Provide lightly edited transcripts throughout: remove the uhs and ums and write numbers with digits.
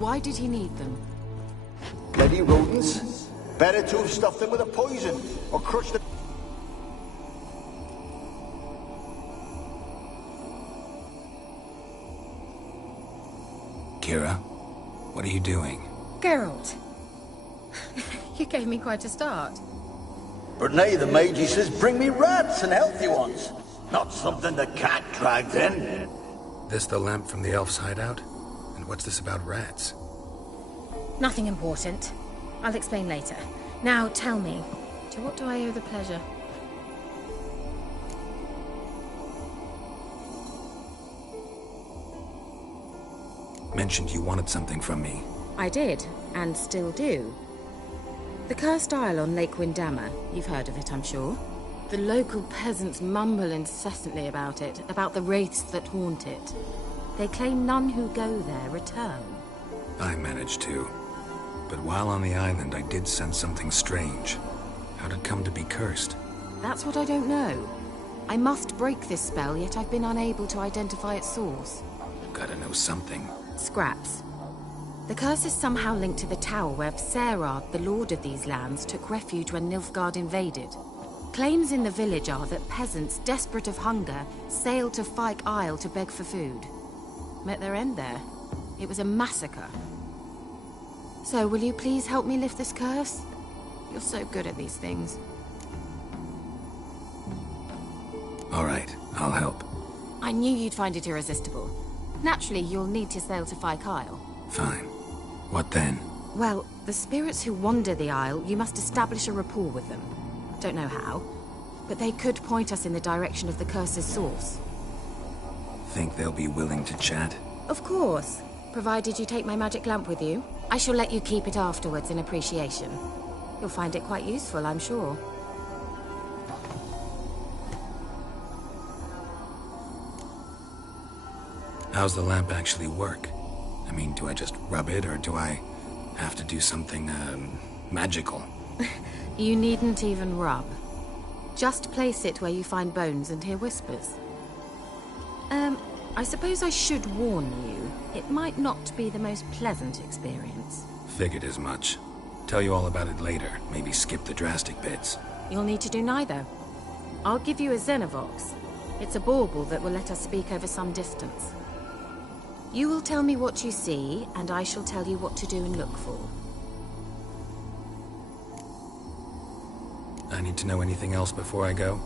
Why did he need them? Bloody rodents. Better to have stuffed them with a poison, or crushed them. Keira, what are you doing? Geralt. You gave me quite a start. But nay, the mage, he says, bring me rats and healthy ones. Not something the cat dragged in. This the lamp from the elf's hideout? And what's this about rats? Nothing important. I'll explain later. Now tell me, to what do I owe the pleasure? Mentioned you wanted something from me. I did, and still do. The Cursed Isle on Lake Windammer. You've heard of it, I'm sure. The local peasants mumble incessantly about it, about the wraiths that haunt it. They claim none who go there return. I managed to. But while on the island, I did sense something strange. How'd it come to be cursed? That's what I don't know. I must break this spell, yet I've been unable to identify its source. Gotta know something. Scraps. The curse is somehow linked to the tower where Serard, the lord of these lands, took refuge when Nilfgaard invaded. Claims in the village are that peasants, desperate of hunger, sailed to Fyke Isle to beg for food. Met their end there. It was a massacre. So, will you please help me lift this curse? You're so good at these things. All right, I'll help. I knew you'd find it irresistible. Naturally, you'll need to sail to Fyke Isle. Fine. What then? Well, the spirits who wander the Isle, you must establish a rapport with them. Don't know how, but they could point us in the direction of the curse's source. Think they'll be willing to chat? Of course. Provided you take my magic lamp with you. I shall let you keep it afterwards in appreciation. You'll find it quite useful, I'm sure. How's the lamp actually work? I mean, do I just rub it, or do I have to do something, magical? You needn't even rub. Just place it where you find bones and hear whispers. I suppose I should warn you. It might not be the most pleasant experience. Figured as much. Tell you all about it later. Maybe skip the drastic bits. You'll need to do neither. I'll give you a Xenovox. It's a bauble that will let us speak over some distance. You will tell me what you see, and I shall tell you what to do and look for. I need to know anything else before I go?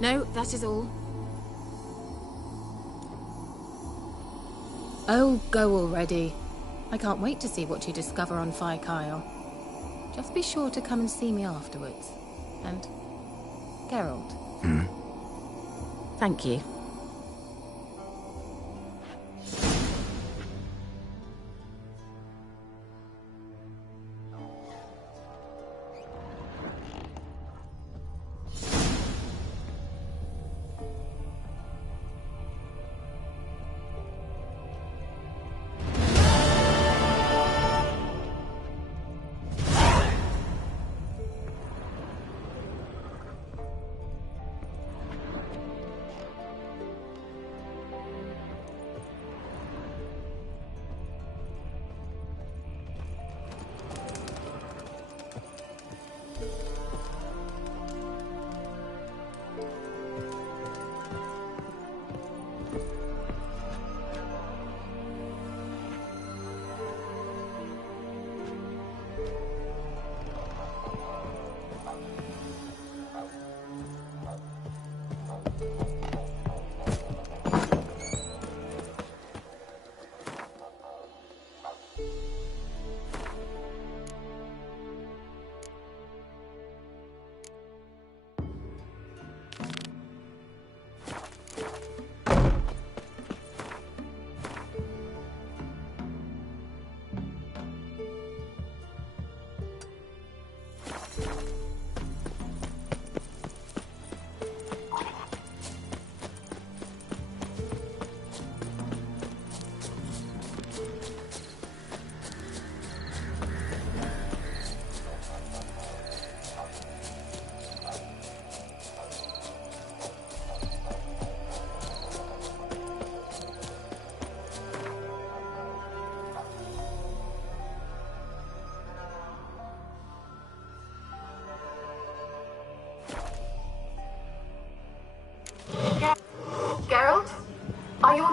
No, that is all. Oh, go already. I can't wait to see what you discover on Fyke Isle. Just be sure to come and see me afterwards. And... Geralt. Thank you.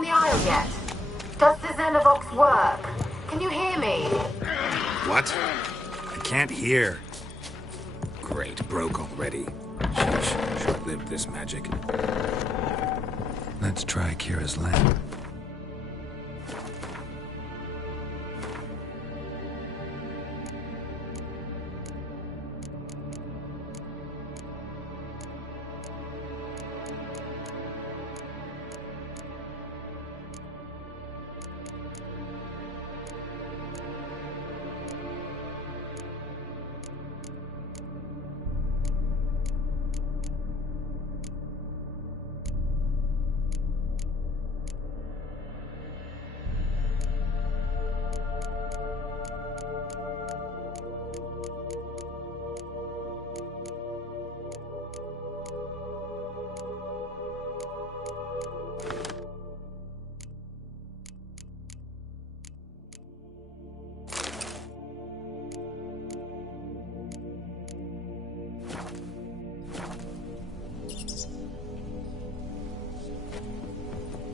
the Isle yet? Does the Xenovox work? Can you hear me? What? I can't hear. Great, broke already. Sheesh, short-lived this magic. Let's try Keira's lamp.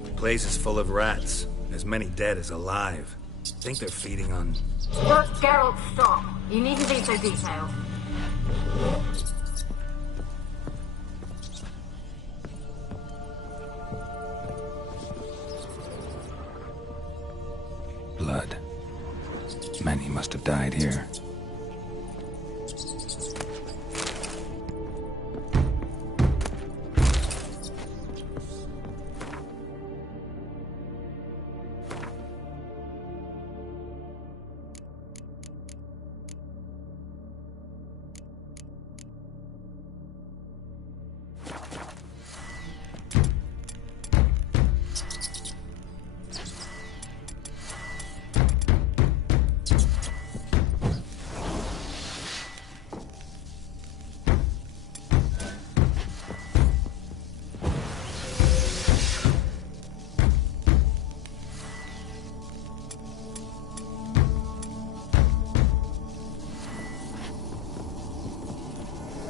The place is full of rats. As many dead as alive. Think they're feeding on... Look, Geralt, stop. You needn't be so detailed. Blood. Many must have died here.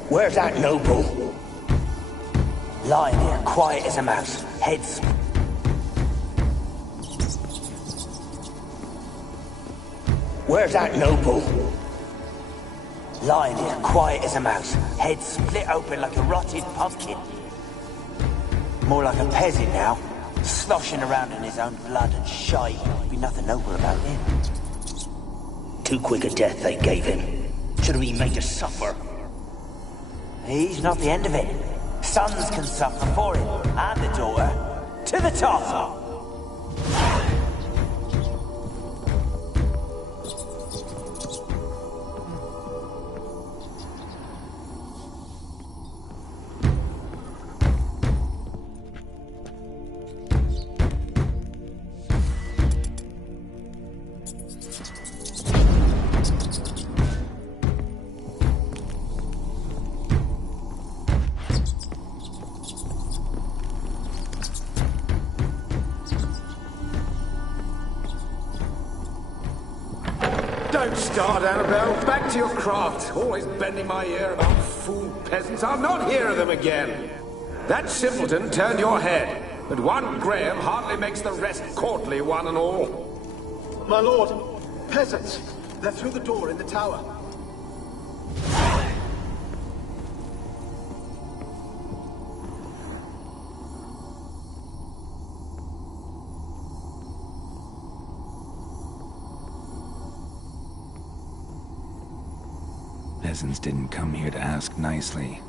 Where's that noble? Lying here, quiet as a mouse, heads... Where's that noble? Lying here, quiet as a mouse, head split open like a rotted pumpkin. More like a peasant now, sloshing around in his own blood and shite. Be nothing noble about him. Too quick a death they gave him. Should have been made to suffer. He's not the end of it. Sons can suffer for him, and the daughter. To the top! Don't start, Anabelle. Back to your craft. Always bending my ear about fool peasants. I'll not hear of them again. That simpleton turned your head, but one Graham hardly makes the rest courtly, one and all. My lord, peasants. They're through the door in the tower. Peasants didn't come here to ask nicely.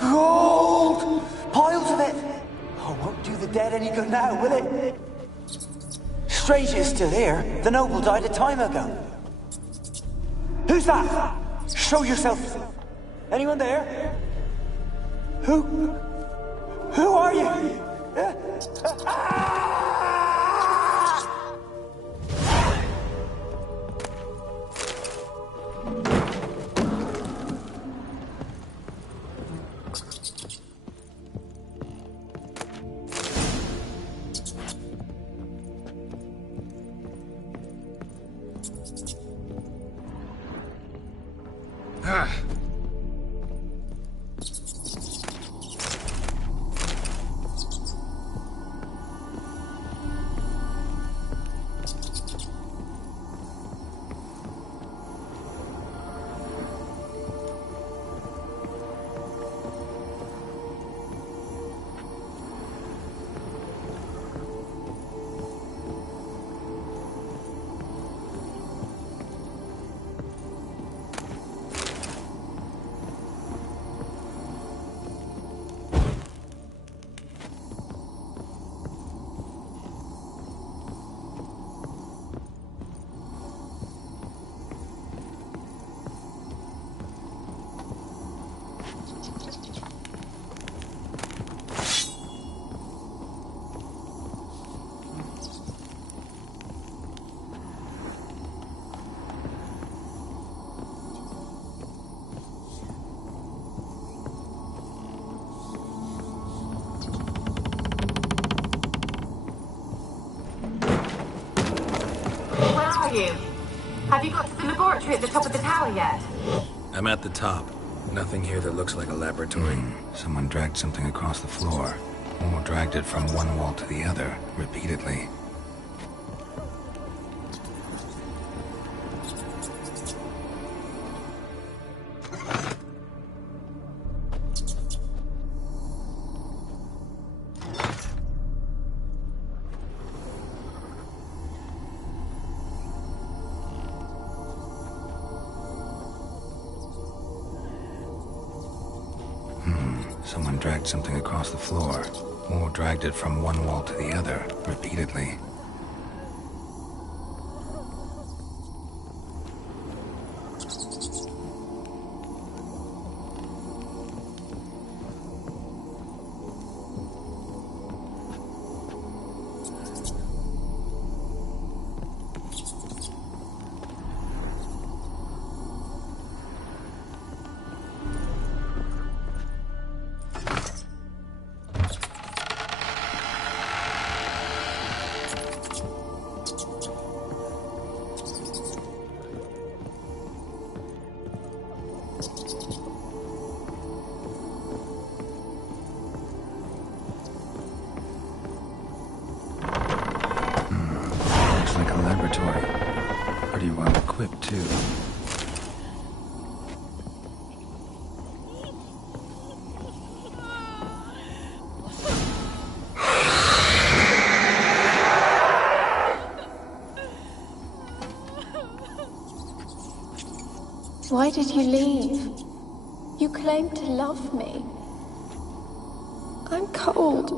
Gold! Piles of it! Oh, won't do the dead any good now, will it? Strange it's still here. The noble died a time ago. Who's that? Show yourself! Anyone there? Who are you? Have you got to the laboratory at the top of the tower yet? I'm at the top. Nothing here that looks like a laboratory. Someone dragged something across the floor, or dragged it from one wall to the other, repeatedly. Someone dragged something across the floor, or dragged it from one wall to the other, repeatedly. Why did you leave? You claimed to love me. I'm cold.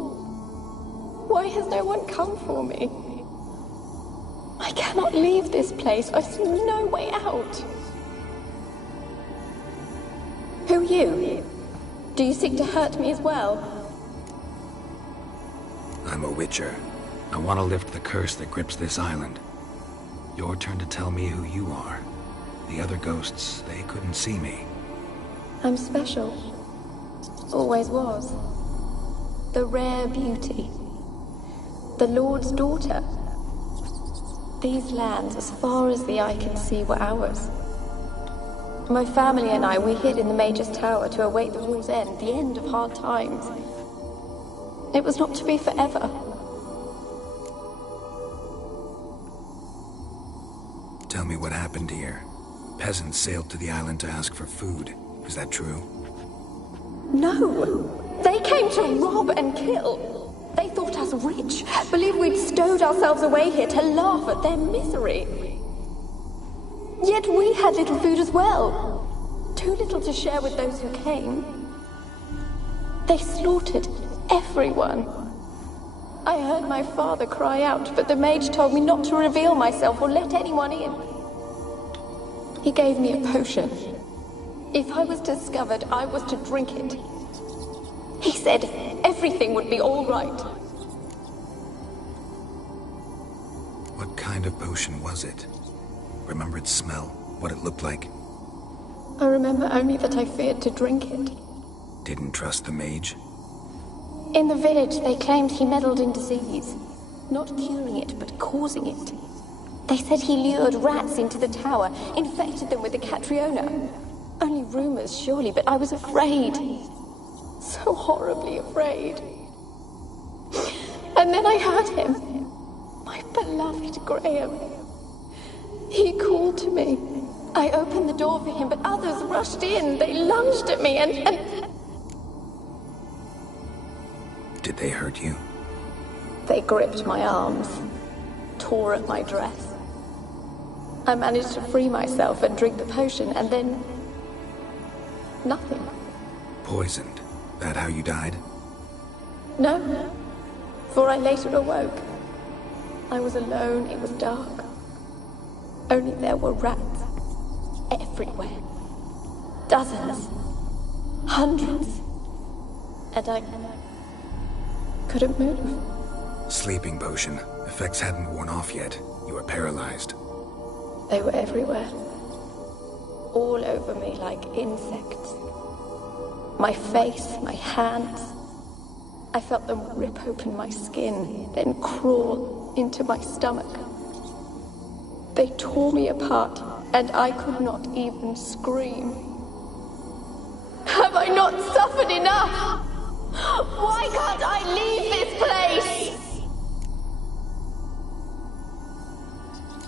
Why has no one come for me? I cannot leave this place. I see no way out. Who are you? Do you seek to hurt me as well? I'm a witcher. I want to lift the curse that grips this island. Your turn to tell me who you are. The other ghosts, they couldn't see me. I'm special. Always was. The rare beauty. The Lord's daughter. These lands, as far as the eye can see, were ours. My family and I, we hid in the Mage's Tower to await the war's end, the end of hard times. It was not to be forever. Tell me what happened here. Peasants sailed to the island to ask for food. Is that true? No! They came to rob and kill. They thought us rich, believed we'd stowed ourselves away here to laugh at their misery. Yet we had little food as well. Too little to share with those who came. They slaughtered everyone. I heard my father cry out, but the mage told me not to reveal myself or let anyone in. He gave me a potion. If I was discovered, I was to drink it. He said everything would be all right. What kind of potion was it? Remember its smell? What it looked like? I remember only that I feared to drink it. Didn't trust the mage? In the village, they claimed he meddled in disease. Not curing it, but causing it. They said he lured rats into the tower, infected them with the Catriona. Only rumors, surely, but I was afraid. So horribly afraid. And then I heard him. My beloved Graham. He called to me. I opened the door for him, but others rushed in. They lunged at me and... Did they hurt you? They gripped my arms, tore at my dress. I managed to free myself and drink the potion, and then... nothing. Poisoned? That how you died? No, for I later awoke. I was alone, it was dark. Only there were rats. Everywhere. Dozens. Hundreds. And I couldn't move. Sleeping potion. Effects hadn't worn off yet. You were paralyzed. They were everywhere. All over me like insects. My face, my hands. I felt them rip open my skin, then crawl into my stomach. They tore me apart, and I could not even scream. Have I not suffered enough? Why can't I leave this place?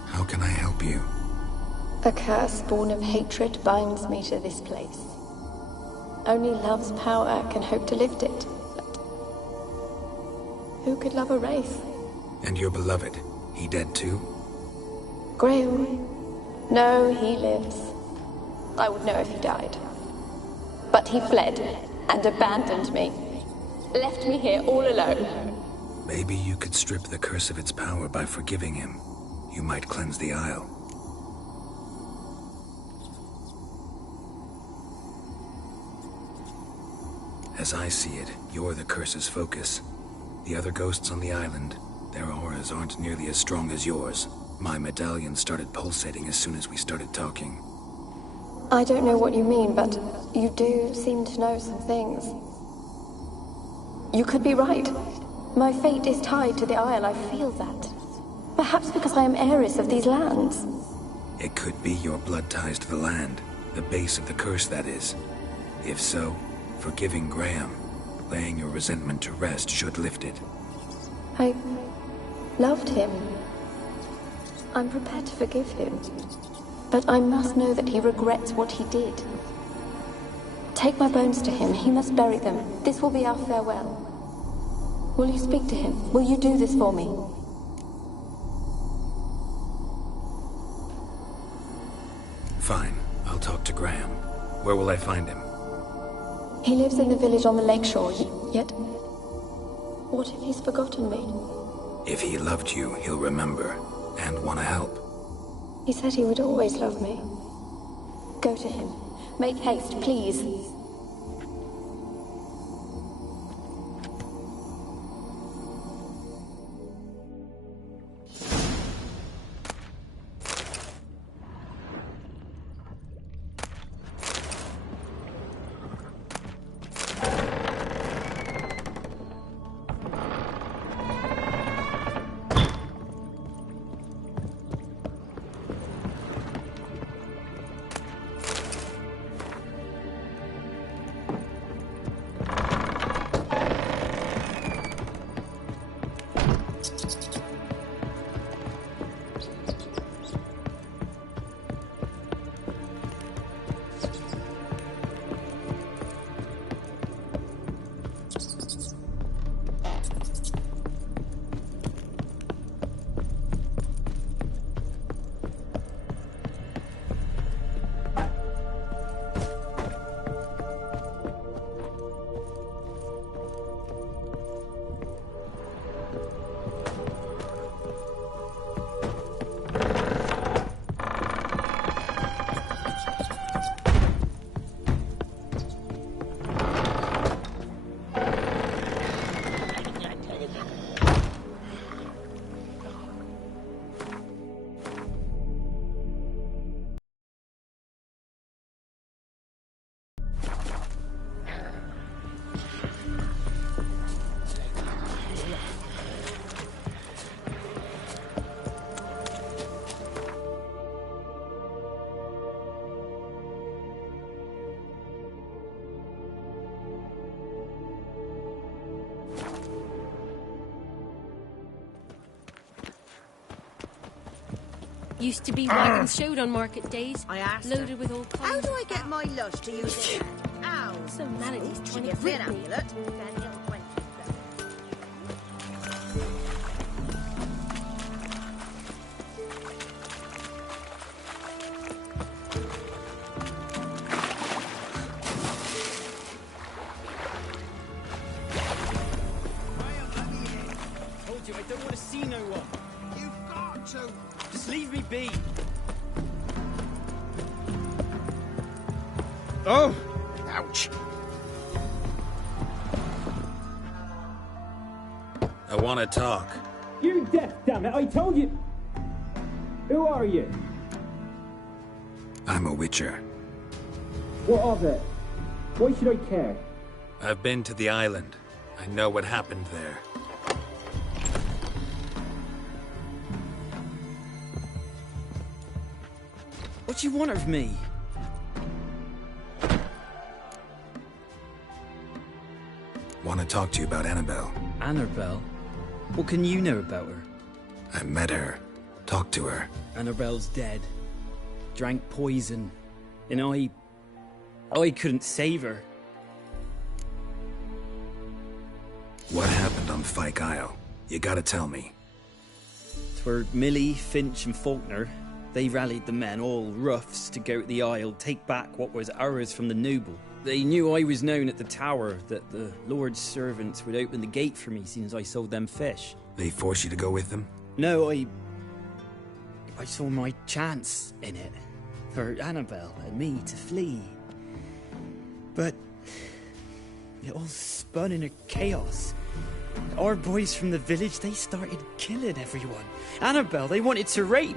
How can I help you? A curse born of hatred binds me to this place. Only love's power can hope to lift it. But who could love a wraith? And your beloved, he dead too? Graham? No, he lives. I would know if he died. But he fled and abandoned me. Left me here all alone. Maybe you could strip the curse of its power by forgiving him. You might cleanse the Isle. As I see it, you're the curse's focus. The other ghosts on the island, their auras aren't nearly as strong as yours. My medallion started pulsating as soon as we started talking. I don't know what you mean, but you do seem to know some things. You could be right. My fate is tied to the Isle, I feel that. Perhaps because I am heiress of these lands. It could be your blood ties to the land, the base of the curse, that is. If so, forgiving Graham, laying your resentment to rest should lift it. I loved him. I'm prepared to forgive him. But I must know that he regrets what he did. Take my bones to him. He must bury them. This will be our farewell. Will you speak to him? Will you do this for me? Fine. I'll talk to Graham. Where will I find him? He lives in the village on the lakeshore, yet... what if he's forgotten me? If he loved you, he'll remember, and want to help. He said he would always love me. Go to him. Make haste, please. Used to be wagons showed on market days. I asked loaded her, with all kinds. how do I get my lush to use it? Ow! So mad at he's trying She to gets grip in, me. Amulet. Then he'll quench Told you I don't want to see no one. You've got to. Just leave me be. Oh! Ouch. I want to talk. You're deaf, damn it! I told you. Who are you? I'm a witcher. What of it? Why should I care? I've been to the island. I know what happened there. What do you want of me? Want to talk to you about Anabelle. Anabelle? What can you know about her? I met her. Talked to her. Anabelle's dead. Drank poison. And I couldn't save her. What happened on Fyke Isle? You gotta tell me. Twere Millie, Finch and Faulkner. They rallied the men, all roughs, to go to the Isle, take back what was ours from the noble. They knew I was known at the tower, that the Lord's servants would open the gate for me since I sold them fish. They forced you to go with them? No, I saw my chance in it. For Anabelle and me to flee. But it all spun in a chaos. Our boys from the village, they started killing everyone. Anabelle, they wanted to rape.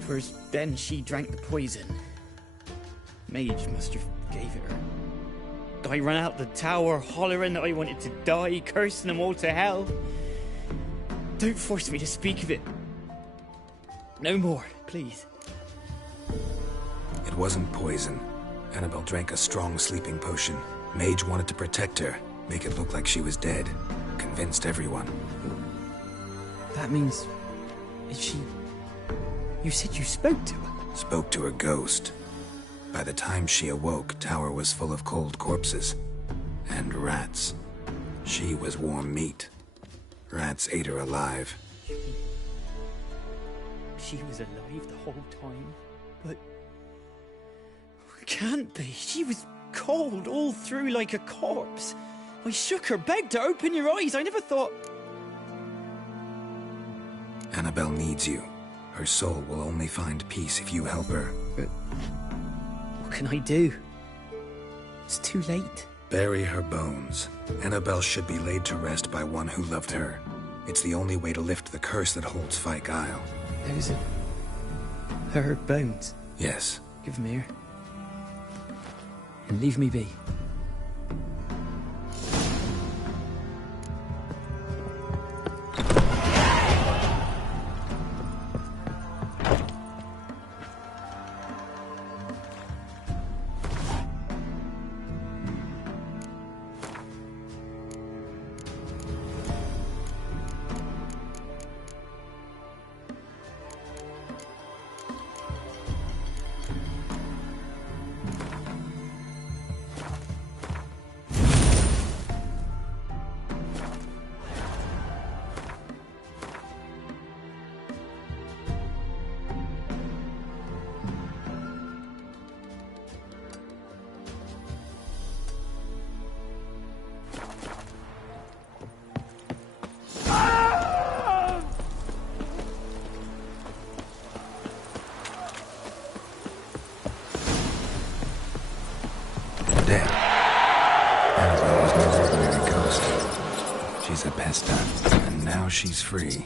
First, then she drank the poison. Mage must have gave it her. I ran out the tower, hollering that I wanted to die, cursing them all to hell. Don't force me to speak of it. No more, please. It wasn't poison. Anabelle drank a strong sleeping potion. Mage wanted to protect her, make it look like she was dead. Convinced everyone. That means... is she... You said you spoke to her? Spoke to her ghost. By the time she awoke, tower was full of cold corpses. And rats. She was warm meat. Rats ate her alive. She was alive the whole time, but... Can't be. She was cold all through like a corpse. I shook her, begged her, open your eyes. I never thought... Anabelle needs you. Her soul will only find peace if you help her. But... what can I do? It's too late. Bury her bones. Anabelle should be laid to rest by one who loved her. It's the only way to lift the curse that holds Fyke Isle. Those are... her bones? Yes. Give them here. And leave me be. She's a pesta, and now she's free.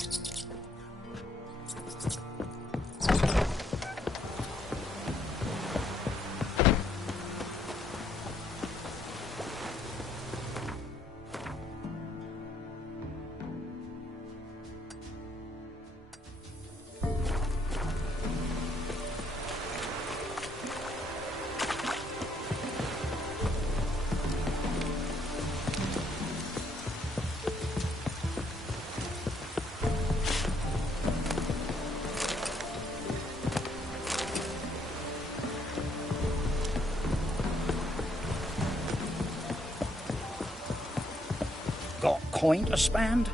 point a spand?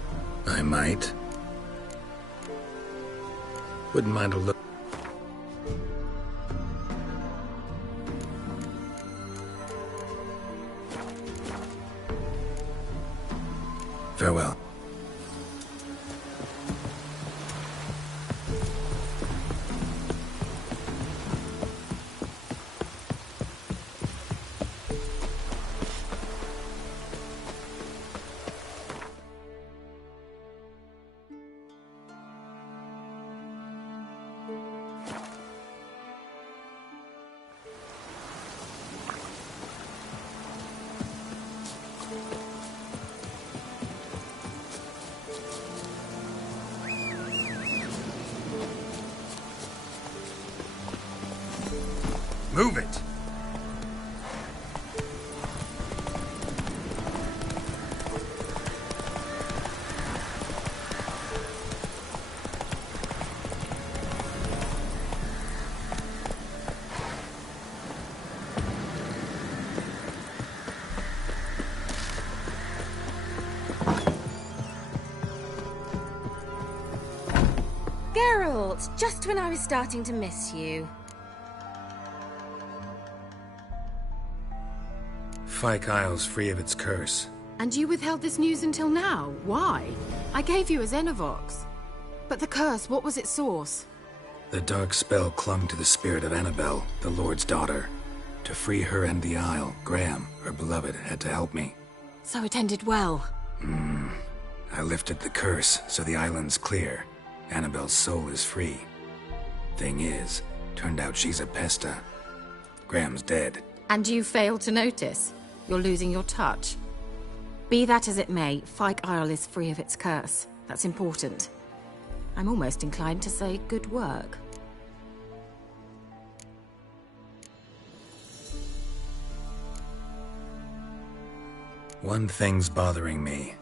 I might. Wouldn't mind a look. Farewell. Move it! Geralt, just when I was starting to miss you. Fyke Isle's free of its curse. And you withheld this news until now? Why? I gave you a Xenovox. But the curse, what was its source? The dark spell clung to the spirit of Anabelle, the Lord's daughter. To free her and the Isle, Gran, her beloved, had to help me. So it ended well. I lifted the curse, so the island's clear. Anabelle's soul is free. Thing is, turned out she's a pesta. Graham's dead. And you failed to notice? You're losing your touch. Be that as it may, Fyke Isle is free of its curse. That's important. I'm almost inclined to say good work. One thing's bothering me.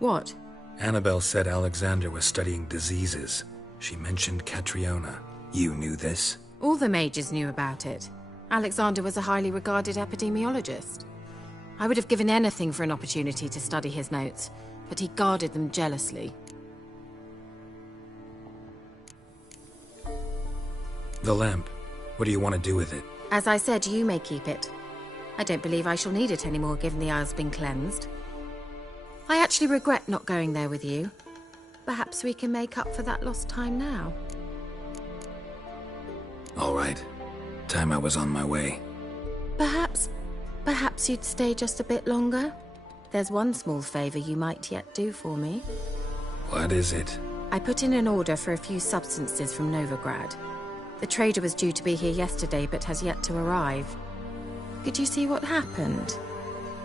What? Anabelle said Alexander was studying diseases. She mentioned Catriona. You knew this? All the mages knew about it. Alexander was a highly regarded epidemiologist. I would have given anything for an opportunity to study his notes, but he guarded them jealously. The lamp. What do you want to do with it? As I said, you may keep it. I don't believe I shall need it anymore, given the Isle's been cleansed. I actually regret not going there with you. Perhaps we can make up for that lost time now. All right. Time I was on my way. Perhaps you'd stay just a bit longer? There's one small favor you might yet do for me. What is it? I put in an order for a few substances from Novigrad. The trader was due to be here yesterday, but has yet to arrive. Could you see what happened?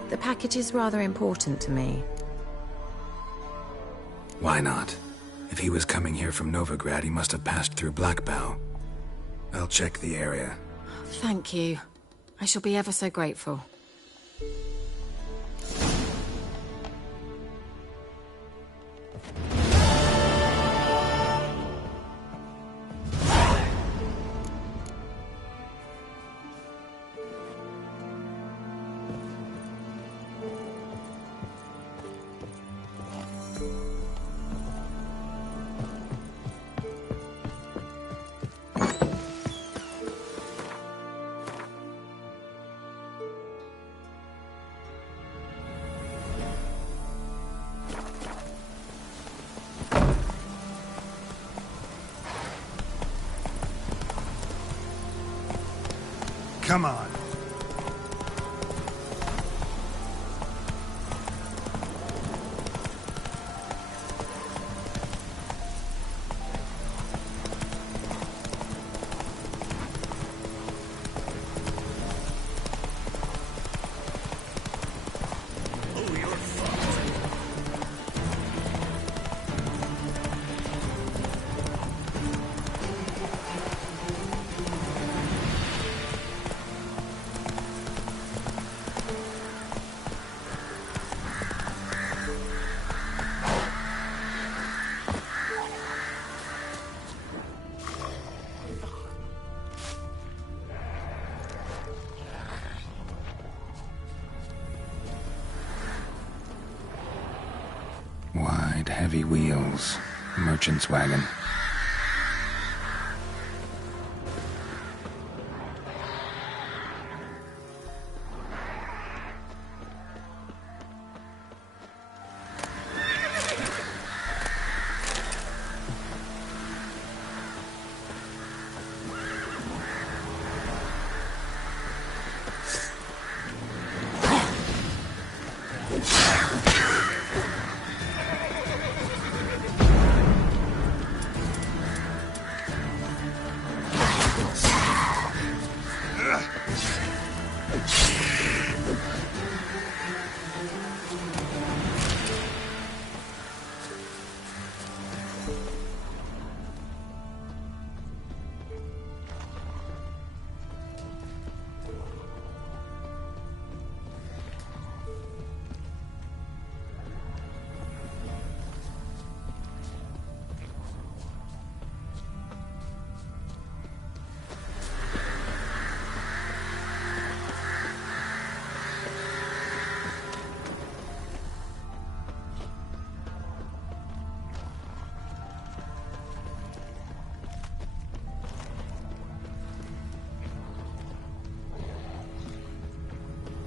The package is rather important to me. Why not? If he was coming here from Novigrad, he must have passed through Blackbow. I'll check the area. Thank you. I shall be ever so grateful. Come on. heavy wheels. Merchant's wagon.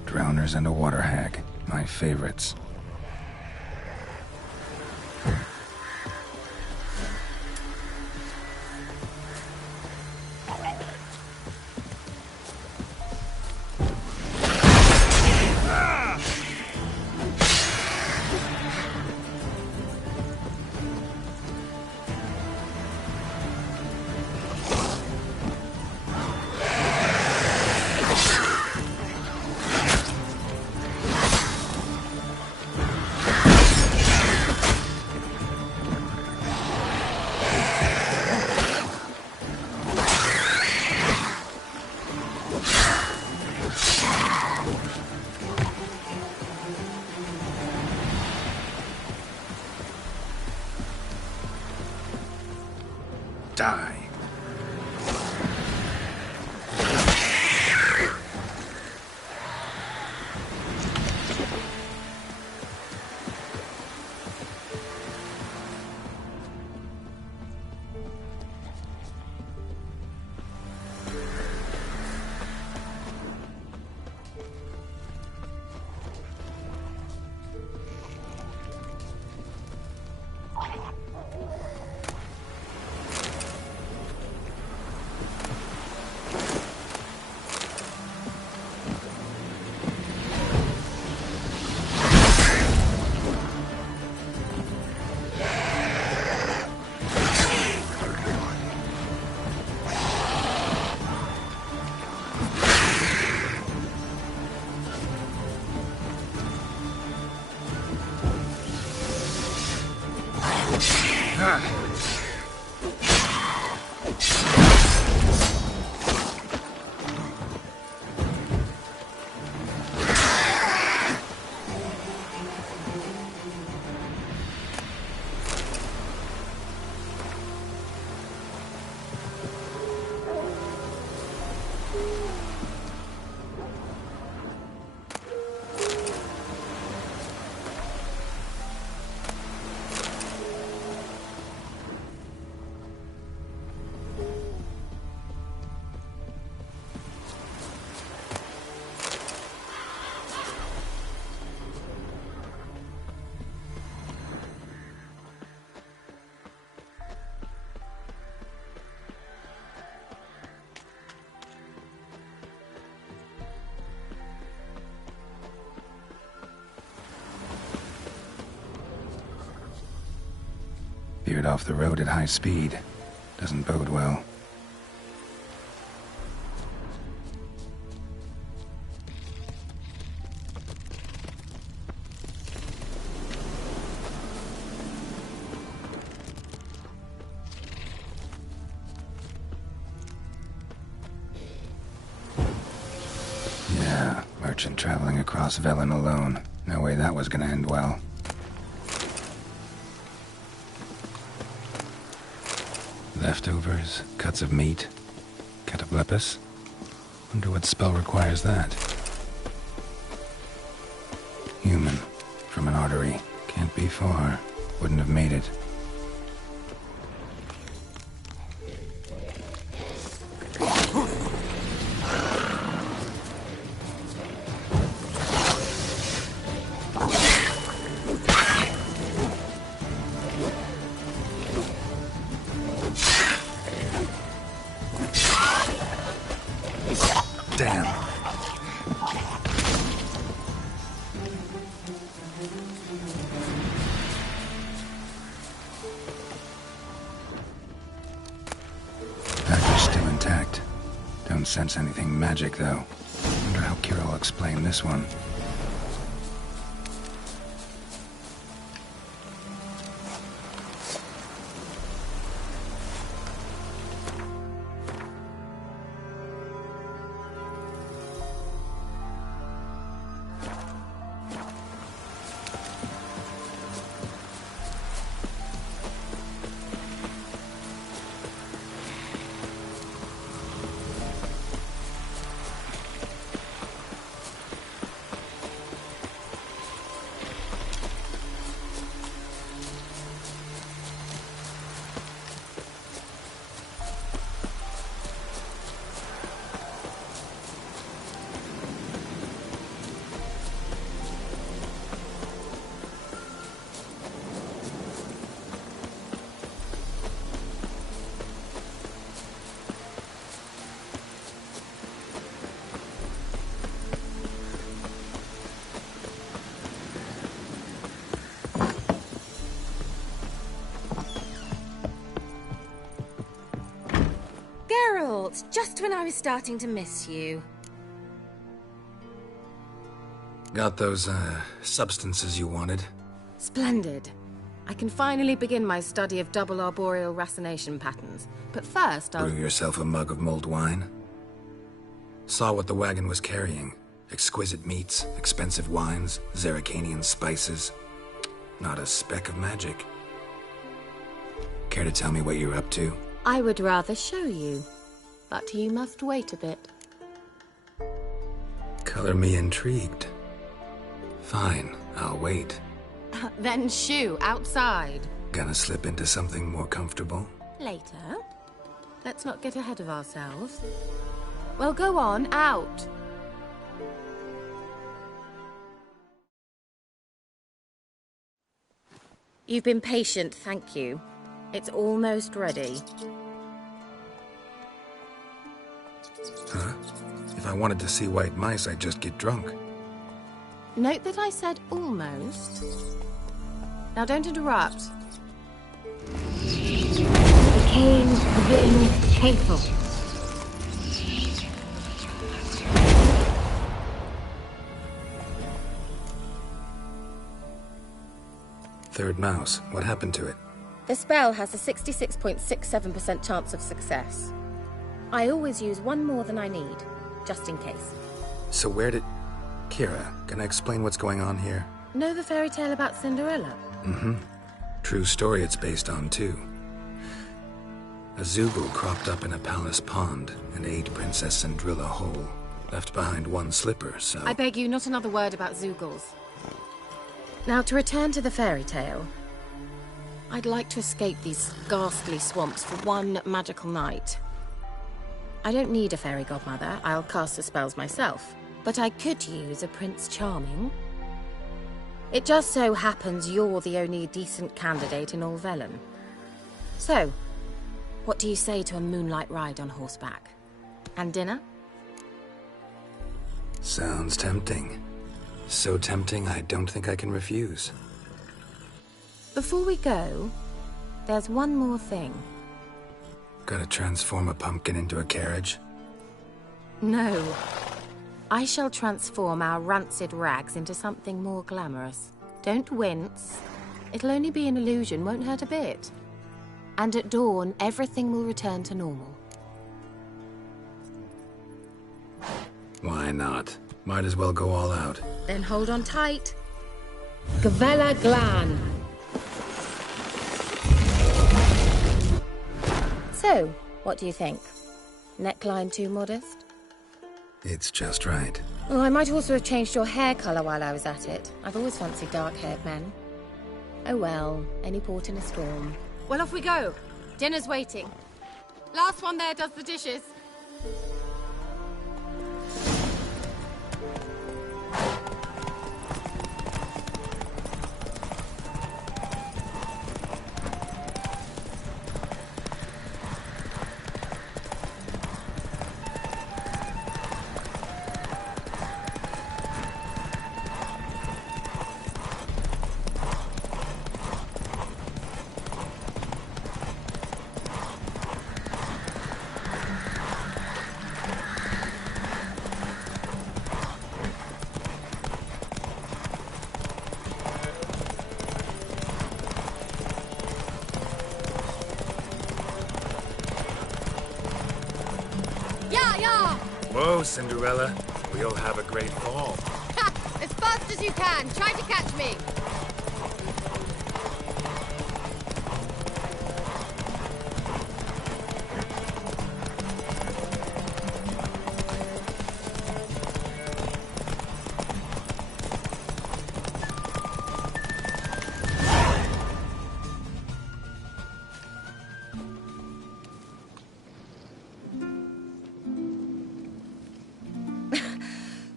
Drowners and a water hag. My favorites. Die. Veered off the road at high speed. Doesn't bode well. Yeah, merchant traveling across Velen alone. No way that was gonna end well. Leftovers, cuts of meat, cataplepis. Wonder what spell requires that. Human, from an artery, can't be far. Wouldn't have made it. Damn. Package still intact. Don't sense anything magic, though. Wonder how Keira will explain this one. Geralt, just when I was starting to miss you. Got those, substances you wanted? Splendid. I can finally begin my study of double arboreal racination patterns. But first, I'll... Brew yourself a mug of mulled wine? Saw what the wagon was carrying. Exquisite meats, expensive wines, Zerrikanian spices. Not a speck of magic. Care to tell me what you're up to? I would rather show you, but you must wait a bit. Color me intrigued. Fine, I'll wait. Then shoo, outside. Gonna slip into something more comfortable? Later. Let's not get ahead of ourselves. Well, go on, out. You've been patient, thank you. It's almost ready. Huh? If I wanted to see white mice, I'd just get drunk. Note that I said almost. Now don't interrupt. Became within faithful. Third mouse. What happened to it? The spell has a 66.67% chance of success. I always use one more than I need, just in case. So where did... Keira, can I explain what's going on here? Know the fairy tale about Cinderella? Mm-hmm. True story it's based on, too. A Zoogle cropped up in a palace pond and ate Princess Cinderella whole. Left behind one slipper, so... I beg you, not another word about Zoogles. Now, to return to the fairy tale... I'd like to escape these ghastly swamps for one magical night. I don't need a fairy godmother, I'll cast the spells myself. But I could use a Prince Charming. It just so happens you're the only decent candidate in all Velen. So, what do you say to a moonlight ride on horseback? And dinner? Sounds tempting. So tempting, I don't think I can refuse. Before we go, there's one more thing. Gotta transform a pumpkin into a carriage? No. I shall transform our rancid rags into something more glamorous. Don't wince. It'll only be an illusion, won't hurt a bit. And at dawn, everything will return to normal. Why not? Might as well go all out. Then hold on tight. Gavella Glan. So, what do you think? Neckline too modest? It's just right. Oh, I might also have changed your hair colour while I was at it. I've always fancied dark-haired men. Oh well, any port in a storm. Well, off we go. Dinner's waiting. Last one there does the dishes. Whoa, Cinderella. We'll have a great fall. As fast as you can. Try to catch me.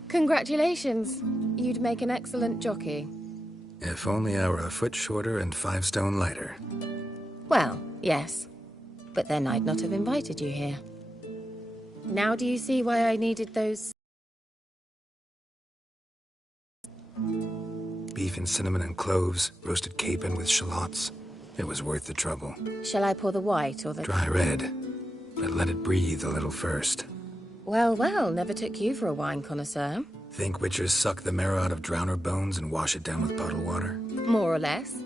Congratulations. You'd make an excellent jockey. If only I were a foot shorter and 5 stone lighter. Well, yes. But then I'd not have invited you here. Now do you see why I needed those... Beef and cinnamon and cloves, roasted capon with shallots. It was worth the trouble. Shall I pour the white or the... Dry red, but let it breathe a little first. Well, well, never took you for a wine connoisseur. Think witchers suck the marrow out of drowner bones and wash it down with puddle water? More or less.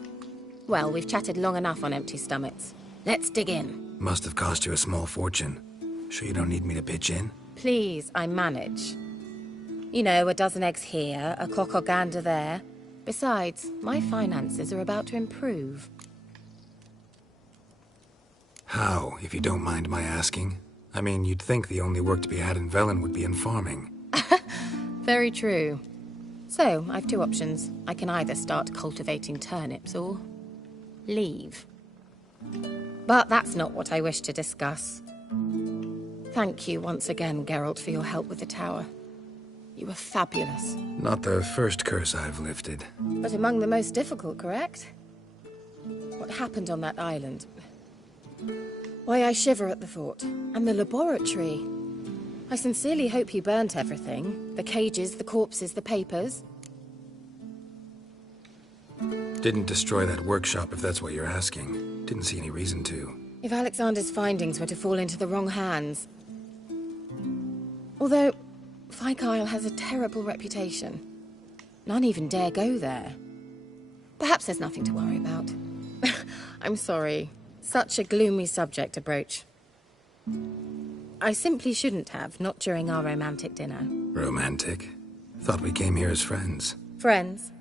Well, we've chatted long enough on empty stomachs. Let's dig in. Must have cost you a small fortune. Sure you don't need me to pitch in? Please, I manage. You know, a dozen eggs here, a cock or gander there. Besides, my finances are about to improve. How, if you don't mind my asking? I mean, you'd think the only work to be had in Velen would be in farming. Very true. So, I've 2 options. I can either start cultivating turnips or... leave. But that's not what I wish to discuss. Thank you once again, Geralt, for your help with the tower. You were fabulous. Not the first curse I've lifted. But among the most difficult, correct? What happened on that island? Why, I shiver at the thought. And the laboratory. I sincerely hope you burnt everything. The cages, the corpses, the papers. Didn't destroy that workshop, if that's what you're asking. Didn't see any reason to. If Alexander's findings were to fall into the wrong hands... Although, Fyke Isle has a terrible reputation. None even dare go there. Perhaps there's nothing to worry about. I'm sorry. Such a gloomy subject to broach. I simply shouldn't have, not during our romantic dinner. Romantic? Thought we came here as friends. Friends.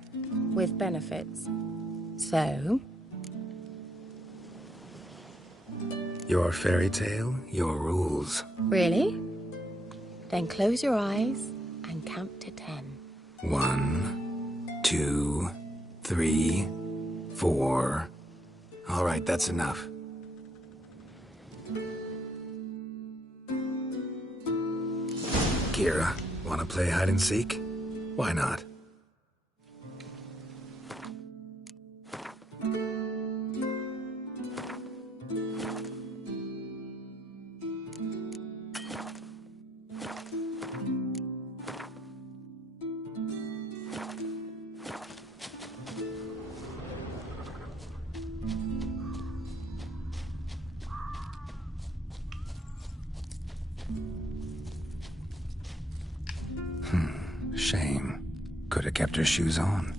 With benefits. So? Your fairy tale, your rules. Really? Then close your eyes and count to 10. 1, 2, 3, 4... All right, that's enough. Keira, wanna play hide and seek? Why not? Shame. Could have kept her shoes on.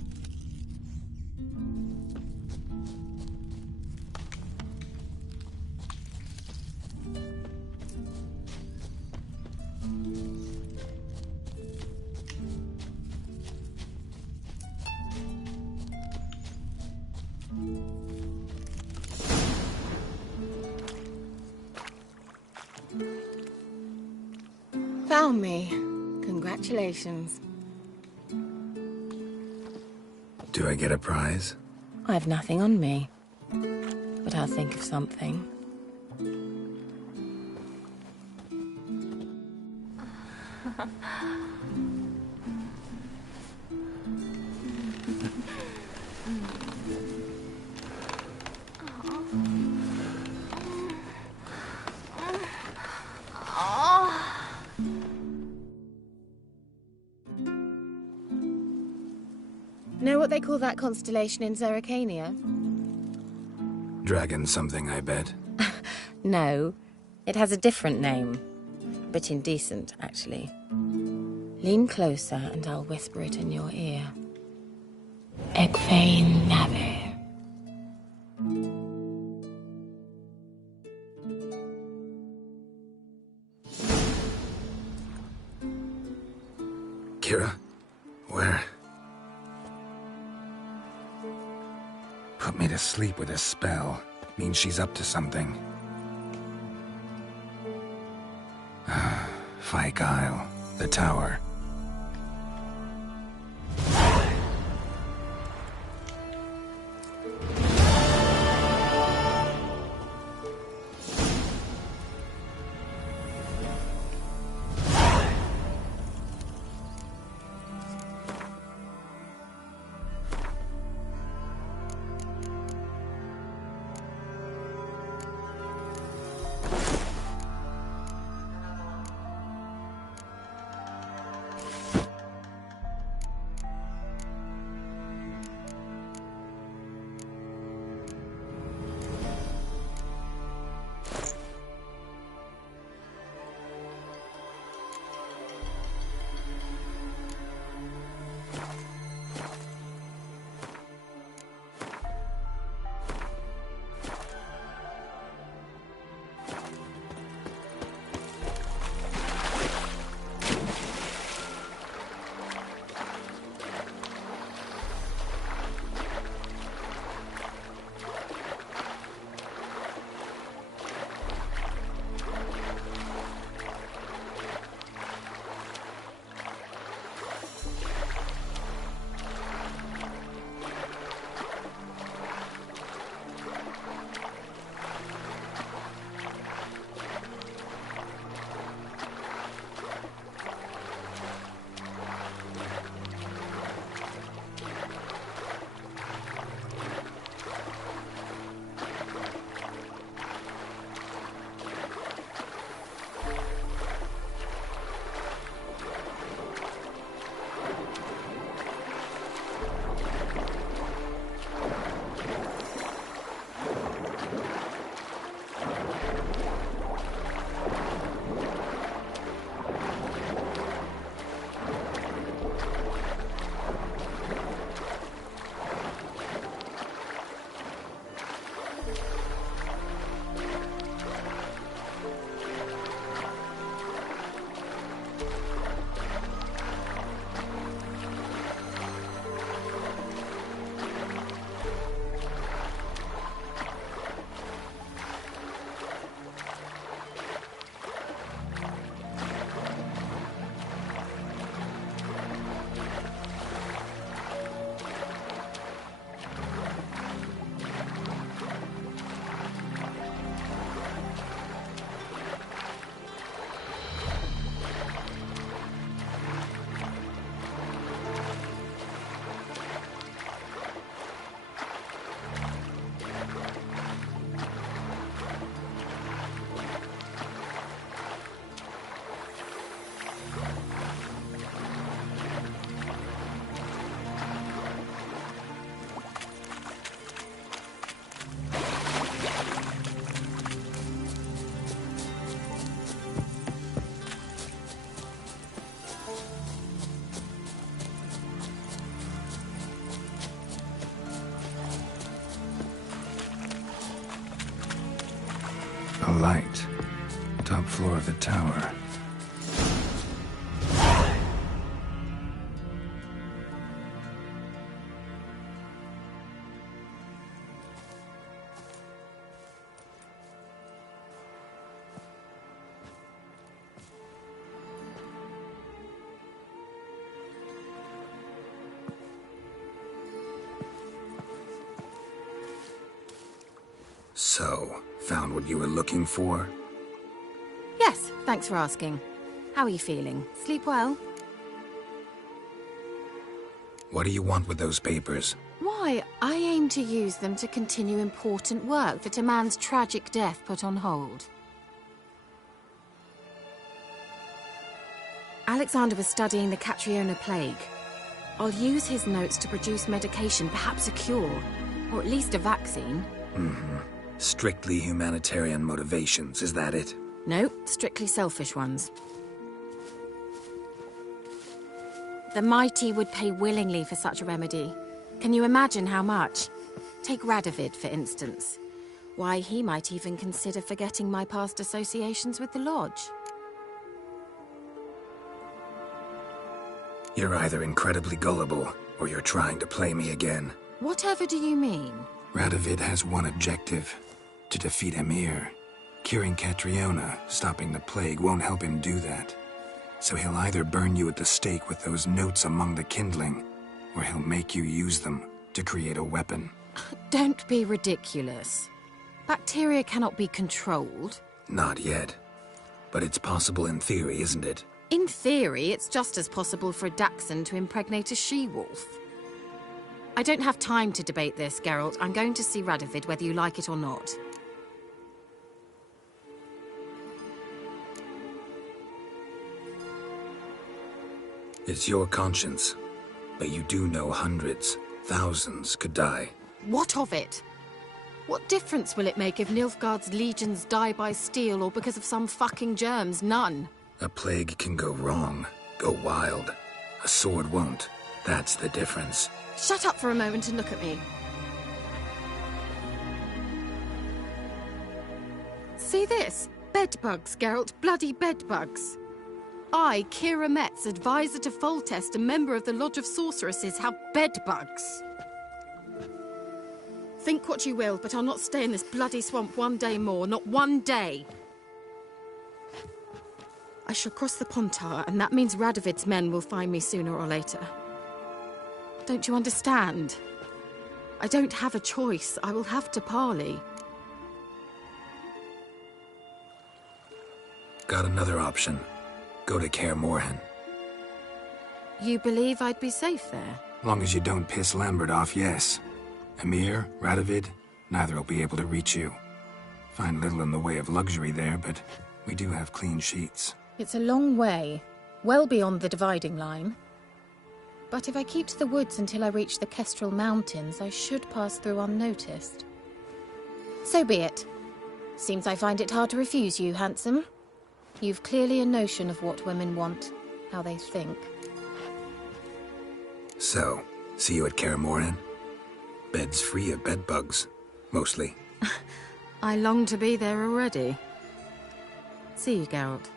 Found me. Congratulations. Do I get a prize? I have nothing on me, but I'll think of something. Know what they call that constellation in Zerrikania? Dragon something, I bet. No, it has a different name. Bit indecent, actually. Lean closer and I'll whisper it in your ear. Egfain Nave. Keira? Where? Put me to sleep with a spell. Means she's up to something. Fyke Isle. The tower. A light. Top floor of the tower. So, found what you were looking for? Yes, thanks for asking. How are you feeling? Sleep well? What do you want with those papers? Why, I aim to use them to continue important work that a man's tragic death put on hold. Alexander was studying the Catriona plague. I'll use his notes to produce medication, perhaps a cure, or at least a vaccine. Strictly humanitarian motivations, is that it? No, strictly selfish ones. The mighty would pay willingly for such a remedy. Can you imagine how much? Take Radovid, for instance. Why, he might even consider forgetting my past associations with the Lodge. You're either incredibly gullible, or you're trying to play me again. Whatever do you mean? Radovid has one objective: to defeat Emir. Curing Catriona, stopping the plague, won't help him do that. So he'll either burn you at the stake with those notes among the kindling, or he'll make you use them to create a weapon. Don't be ridiculous. Bacteria cannot be controlled. Not yet. But it's possible in theory, isn't it? In theory, it's just as possible for a Dachshund to impregnate a she-wolf. I don't have time to debate this, Geralt. I'm going to see Radovid whether you like it or not. It's your conscience. But you do know hundreds, thousands could die. What of it? What difference will it make if Nilfgaard's legions die by steel or because of some fucking germs? None. A plague can go wrong, go wild. A sword won't. That's the difference. Shut up for a moment and look at me. See this? Bedbugs, Geralt. Bloody bedbugs. I, Keira Metz, advisor to Foltest, a member of the Lodge of Sorceresses, have bedbugs. Think what you will, but I'll not stay in this bloody swamp one day more. Not one day. I shall cross the Pontar, and that means Radovid's men will find me sooner or later. Don't you understand? I don't have a choice. I will have to parley. Got another option. Go to Kaer Morhen. You believe I'd be safe there? Long as you don't piss Lambert off, yes. Emir, Radovid, neither will be able to reach you. Find little in the way of luxury there, but we do have clean sheets. It's a long way, well beyond the dividing line. But if I keep to the woods until I reach the Kestrel Mountains, I should pass through unnoticed. So be it. Seems I find it hard to refuse you, handsome. You've clearly a notion of what women want, how they think. So, see you at Kaer Morhen? Beds free of bedbugs, mostly. I long to be there already. See you, Geralt.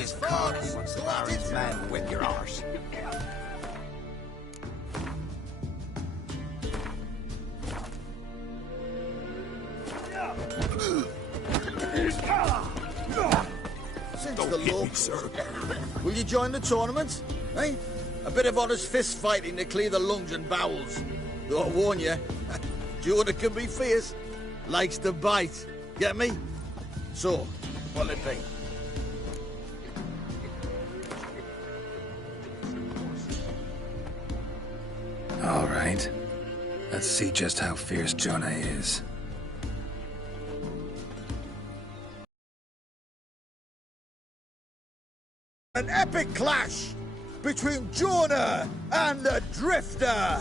as cocky once the Baron's men whip your arse. Since the law, sir. Will you join the tournament? Eh? A bit of honest fist fighting to clear the lungs and bowels. Though I warn you, Jonah can be fierce. Likes to bite. Get me? So, what'll it be? All right. Let's see just how fierce Jonah is. An epic clash between Jonah and the Drifter.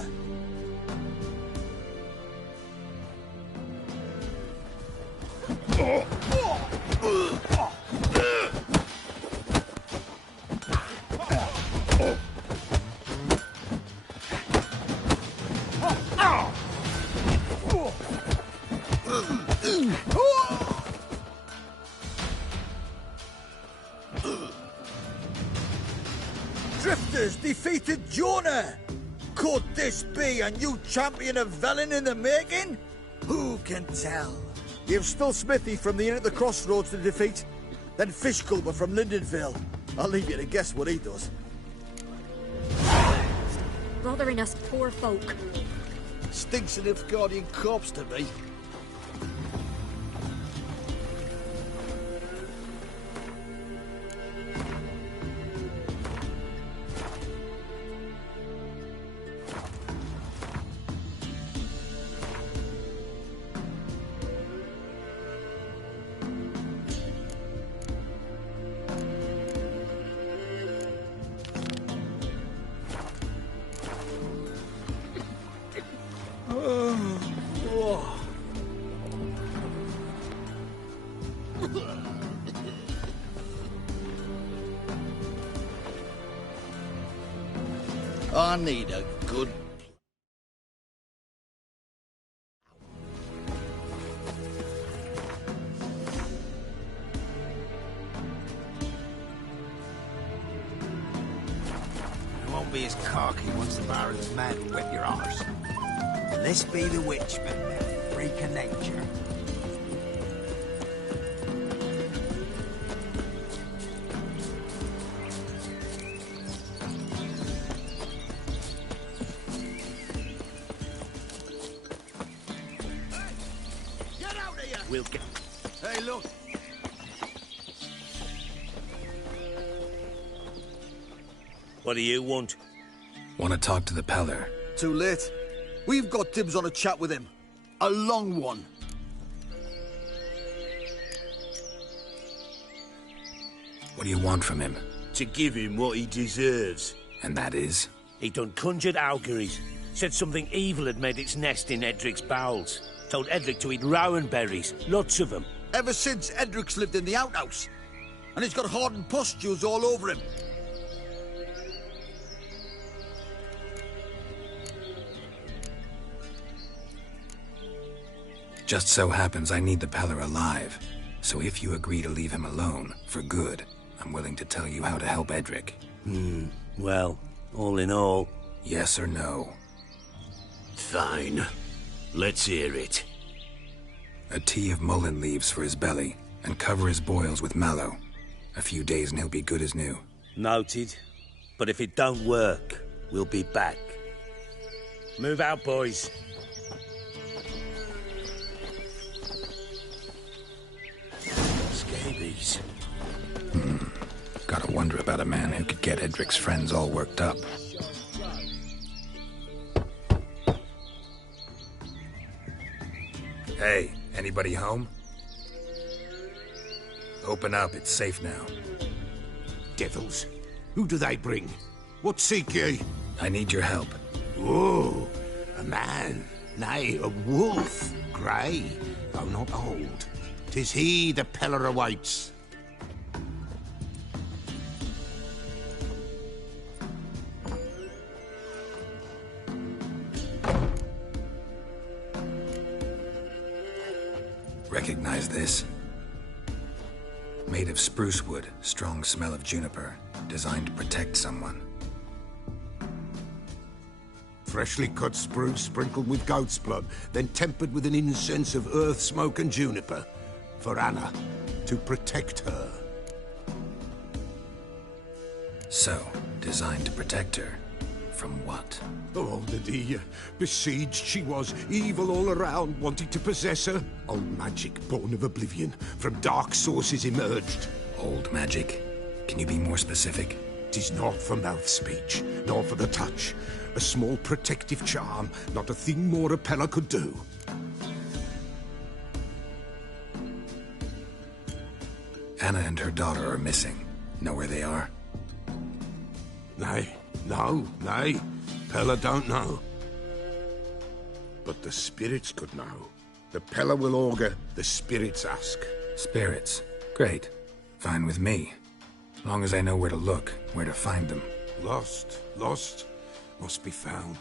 Drifters defeated Jonah! Could this be a new champion of Velen in the making? Who can tell? You've still Smithy from the Inn at the Crossroads to defeat, then Fishculber from Lindenville. I'll leave you to guess what he does. Bothering us poor folk. Stinks of Nilfgaardian corpse to me. I need a good... You won't be as cocky once the Baron's men whip your arse. This be the Witchman, freak of nature. We'll get... Hey, look! What do you want? Want to talk to the Pellar. Too late. We've got dibs on a chat with him. A long one. What do you want from him? To give him what he deserves. And that is? He done conjured auguries. Said something evil had made its nest in Edric's bowels. Told Edric to eat rowan berries, lots of them. Ever since Edric's lived in the outhouse. And he's got hardened pustules all over him. Just so happens I need the Pellar alive. So if you agree to leave him alone, for good, I'm willing to tell you how to help Edric. Well, all in all... Yes or no? Fine. Let's hear it. A tea of mullein leaves for his belly, and cover his boils with mallow. A few days and he'll be good as new. Noted. But if it don't work, we'll be back. Move out, boys. Scabies. Gotta wonder about a man who could get Edric's friends all worked up. Hey, anybody home? Open up, it's safe now. Devils? Who do they bring? What seek ye? I need your help. Oh, a man, nay, a wolf, grey, though not old. 'Tis he the Pellar awaits. Recognize this? Made of spruce wood, strong smell of juniper, designed to protect someone. Freshly cut spruce sprinkled with goat's blood, then tempered with an incense of earth, smoke and juniper. For Anna, to protect her. So, designed to protect her. From what? Oh, the besieged she was, evil all around, wanting to possess her. Old magic, born of oblivion, from dark sources emerged. Old magic? Can you be more specific? 'Tis not for mouth speech, nor for the touch. A small protective charm, not a thing more a Pellar could do. Anna and her daughter are missing. Know where they are? Nay, nay. Pellar don't know. But the spirits could know. The Pellar will augur, the spirits ask. Spirits? Great. Fine with me. Long as I know where to look, where to find them. Lost, must be found.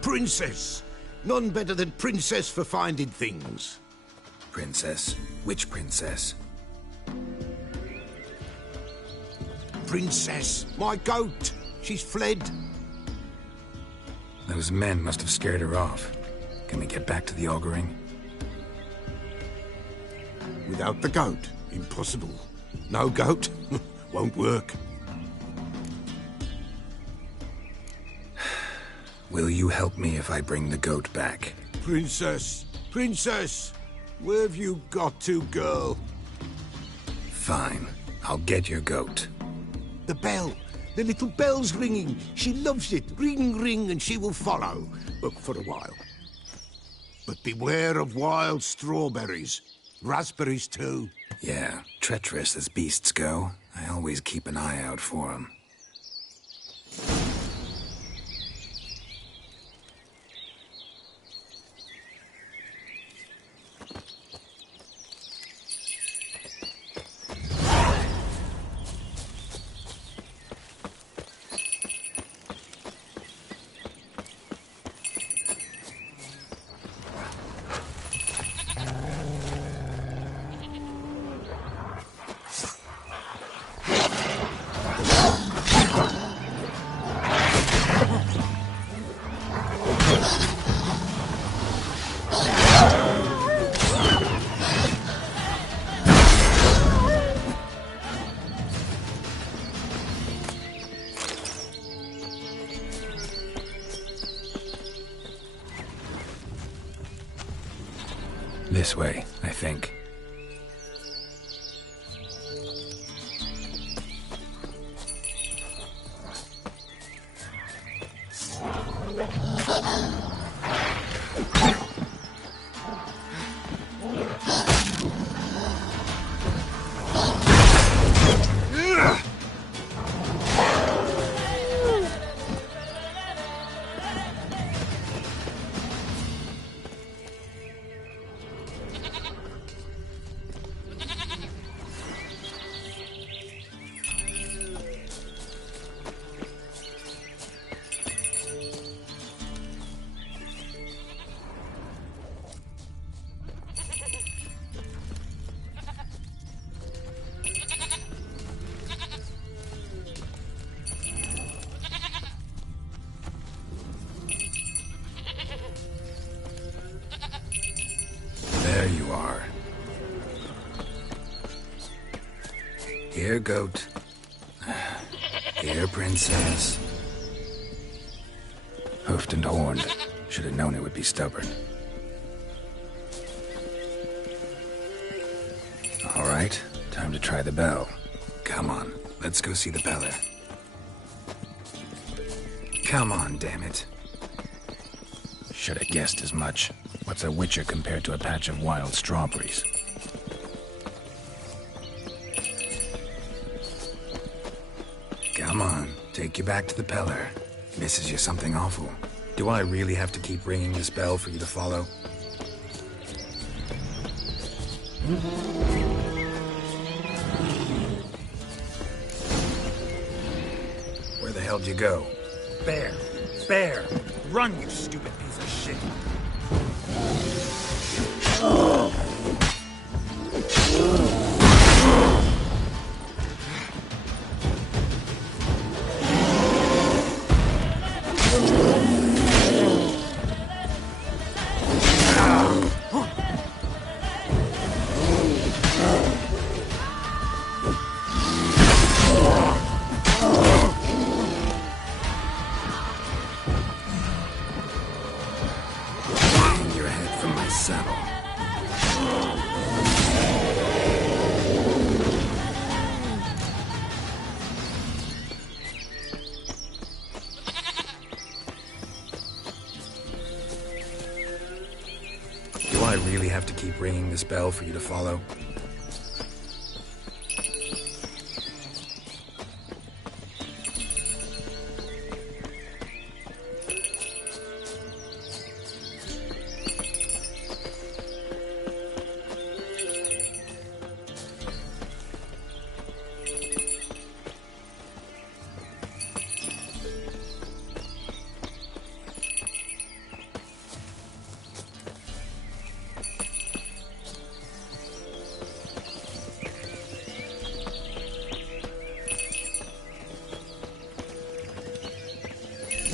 Princess! None better than Princess for finding things. Princess? Which princess? Princess, my goat! She's fled. Those men must have scared her off. Can we get back to the auguring? Without the goat, impossible. No goat, won't work. Will you help me if I bring the goat back? Princess! Where have you got to, girl? Fine. I'll get your goat. The bell! The little bell's ringing. She loves it. Ring, ring, and she will follow. Up for a while. But beware of wild strawberries. Raspberries, too. Yeah, treacherous as beasts go. I always keep an eye out for them. This way, I think. There you are. Here, goat. Here, princess. Hoofed and horned. Should have known it would be stubborn. All right, time to try the bell. Come on, let's go see the Pellar. Come on, damn it. Should have guessed as much. What's a witcher compared to a patch of wild strawberries? Come on, take you back to the Pellar. Misses you something awful. Do I really have to keep ringing this bell for you to follow? Where the hell did you go? Bear! Bear! Run, you stupid piece of shit! really have to keep ringing this bell for you to follow?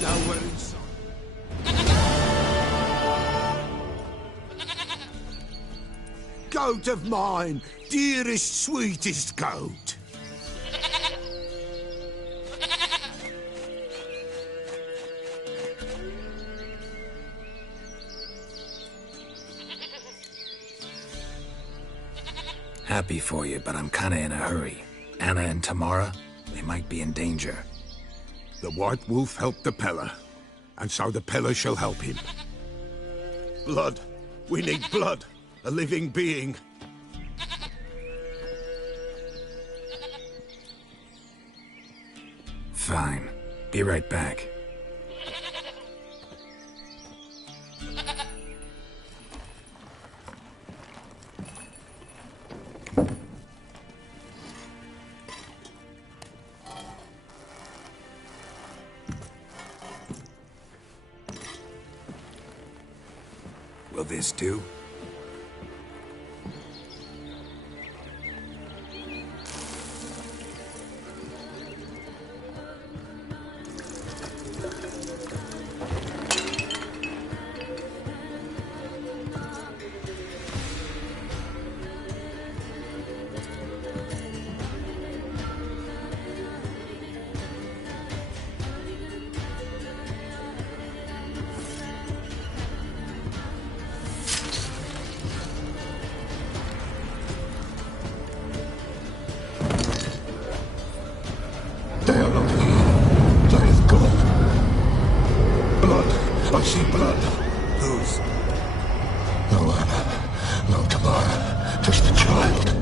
Nowhere in sight. Goat of mine, dearest, sweetest goat. Happy for you, but I'm kinda in a hurry. Anna and Tamara, they might be in danger. The White Wolf helped the Pellar, and so the Pellar shall help him. Blood. We need blood. A living being. Fine. Be right back. Will this do? I see blood. Whose? No Anna, no Tamara, just the child.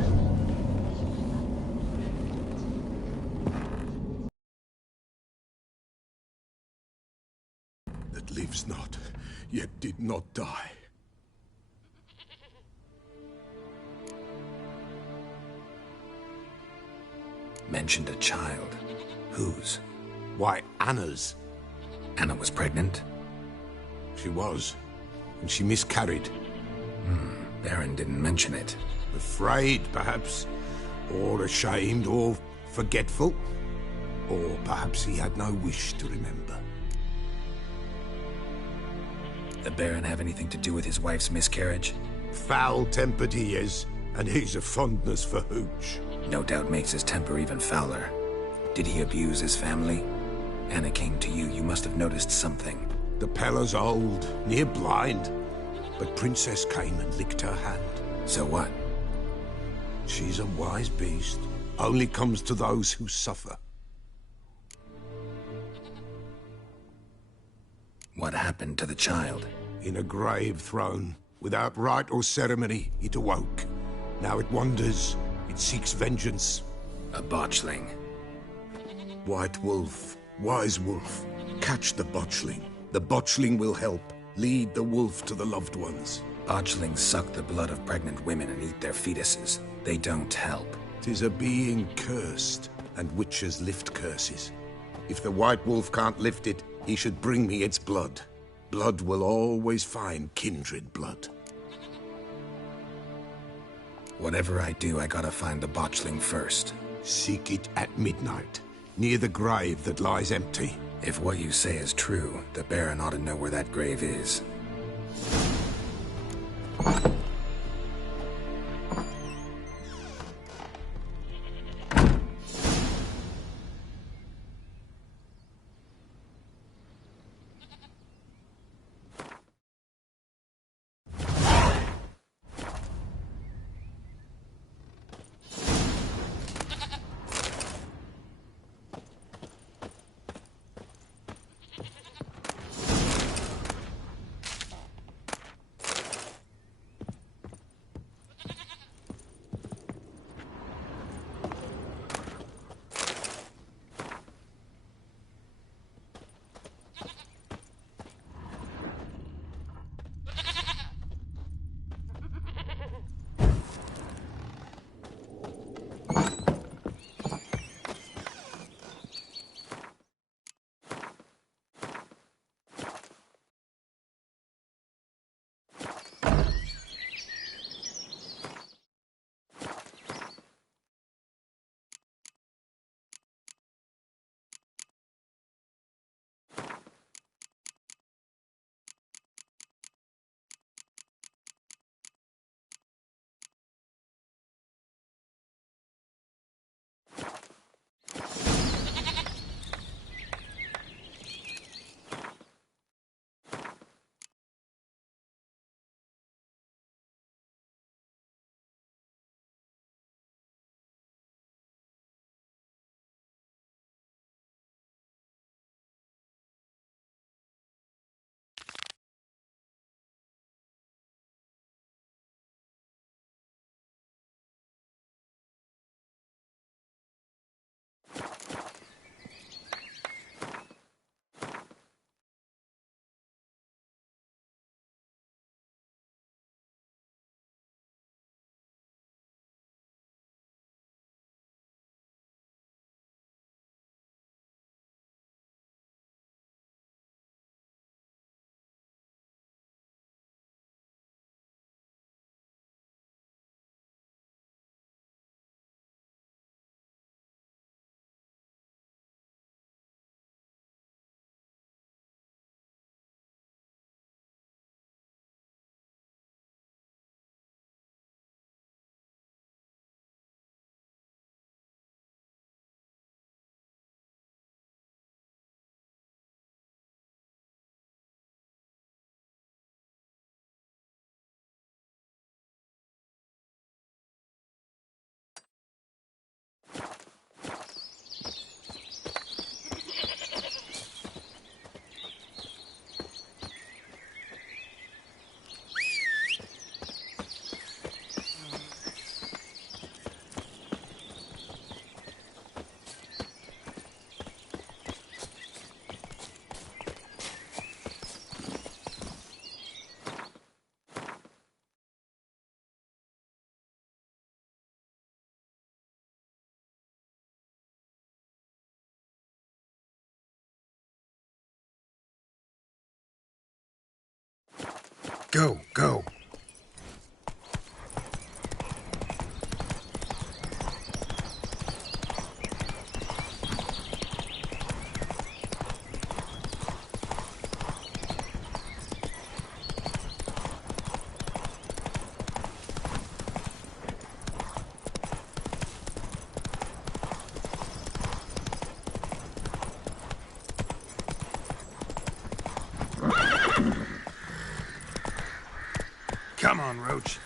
That lives not, yet did not die. Mentioned a child. Whose? Why, Anna's. Anna was pregnant? She was, and she miscarried. Baron didn't mention it. Afraid, perhaps, or ashamed, or forgetful. Or perhaps he had no wish to remember. The Baron have anything to do with his wife's miscarriage? Foul-tempered he is, and he's a fondness for hooch. No doubt makes his temper even fouler. Did he abuse his family? Anna came to you, you must have noticed something. The Pellar's old, near blind, but Princess came and licked her hand. So what? She's a wise beast. Only comes to those who suffer. What happened to the child? In a grave thrown. Without rite or ceremony, it awoke. Now it wanders. It seeks vengeance. A botchling. White Wolf, Wise Wolf, catch the Botchling. The Botchling will help. Lead the wolf to the loved ones. Botchlings suck the blood of pregnant women and eat their fetuses. They don't help. 'Tis a being cursed, and witches lift curses. If the White Wolf can't lift it, he should bring me its blood. Blood will always find kindred blood. Whatever I do, I gotta find the botchling first. Seek it at midnight, near the grave that lies empty. If what you say is true, the Baron ought to know where that grave is. Go, go. Come on, Roach.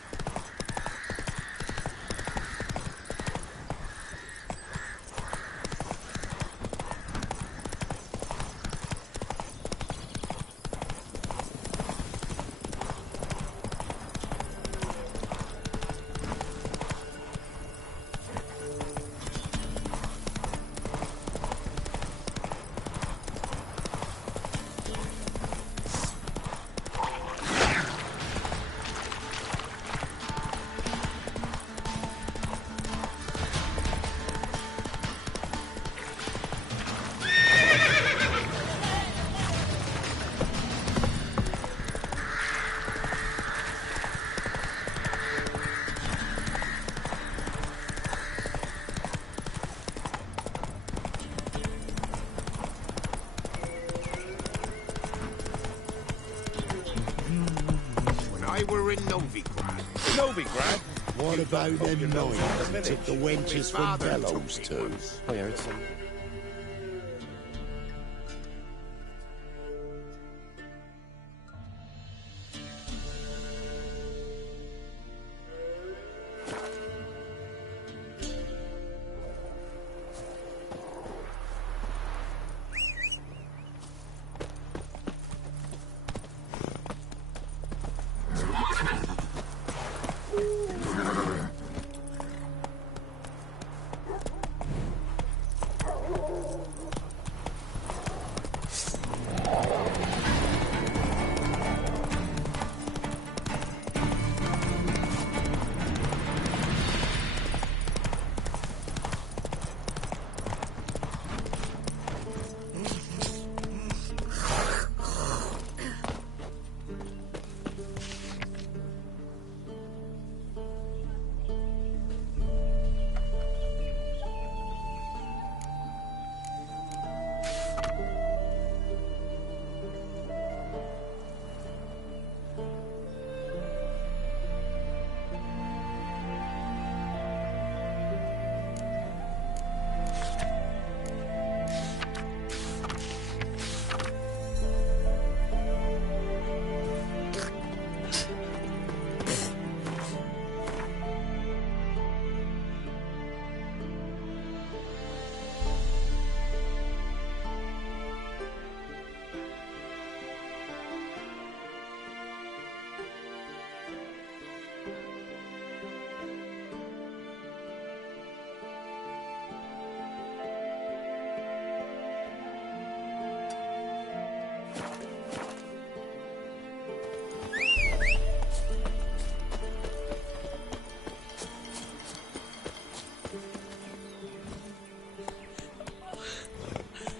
We're in Novigrad. Novigrad? What about them knives that took the wenches from Bellows to? I heard some.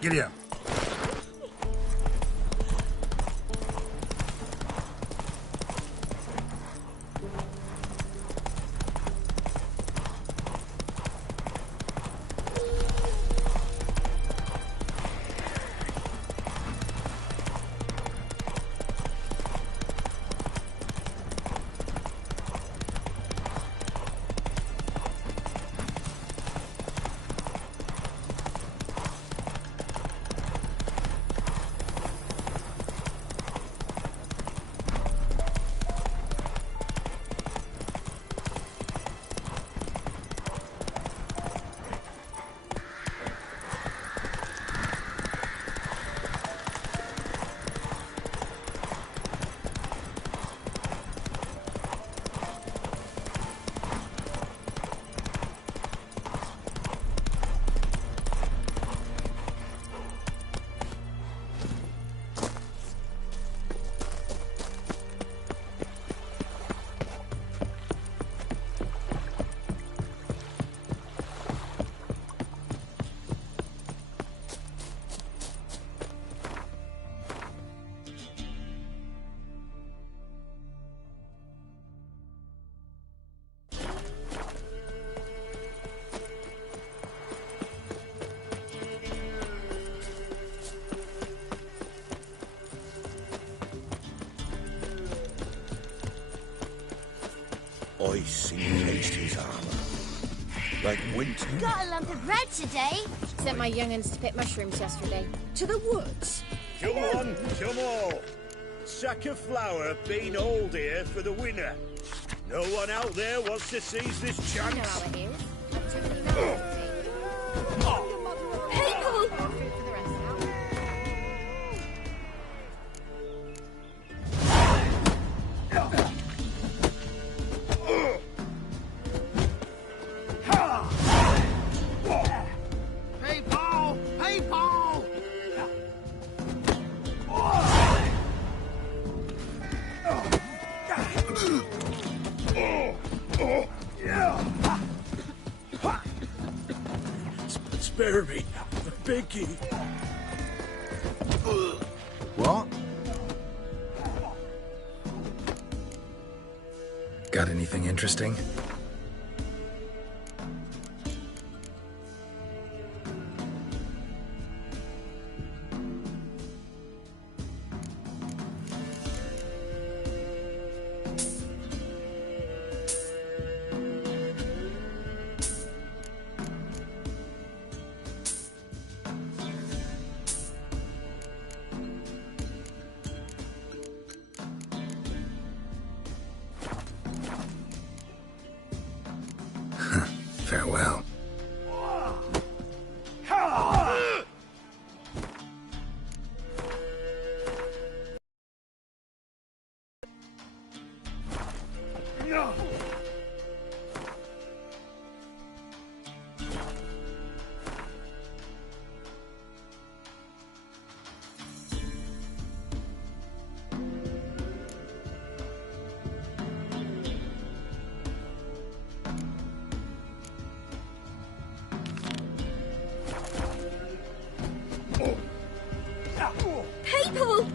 Giddy up. ice encased his armour. Like winter. Got a lump of bread today. Sent my young'uns to pick mushrooms yesterday. To the woods. Come on, come on. Sack of flour been hauled here for the winner. No one out there wants to seize this chance. You know how it is. I've too many mouths to feed. People! Food for the rest now. People! People! Spare me, I beg you. What? Got anything interesting? Farewell. People!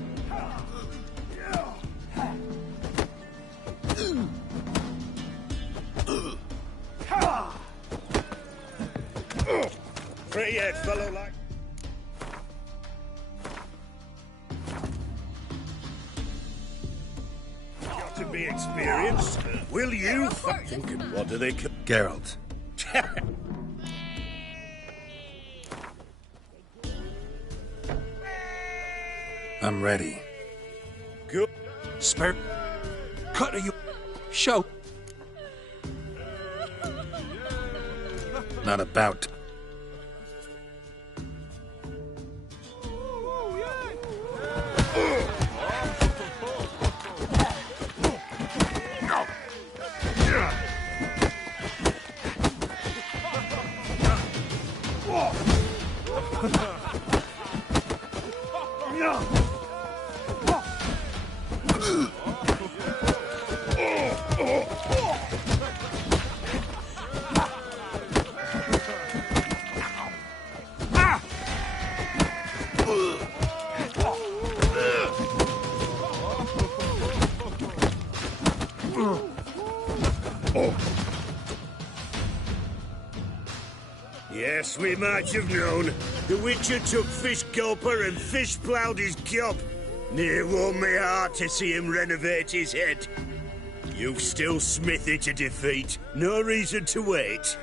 Grey-haired fellow like... Got to be experienced. Will you? What do they call... Geralt. I'm ready. Good. Spare... Cut you... Show... Not about... Yes, we might have known. The Witcher took Fish Gulper and Fish ploughed his gob. Near warmed me heart to see him renovate his head. You've still Smithy to defeat. No reason to wait.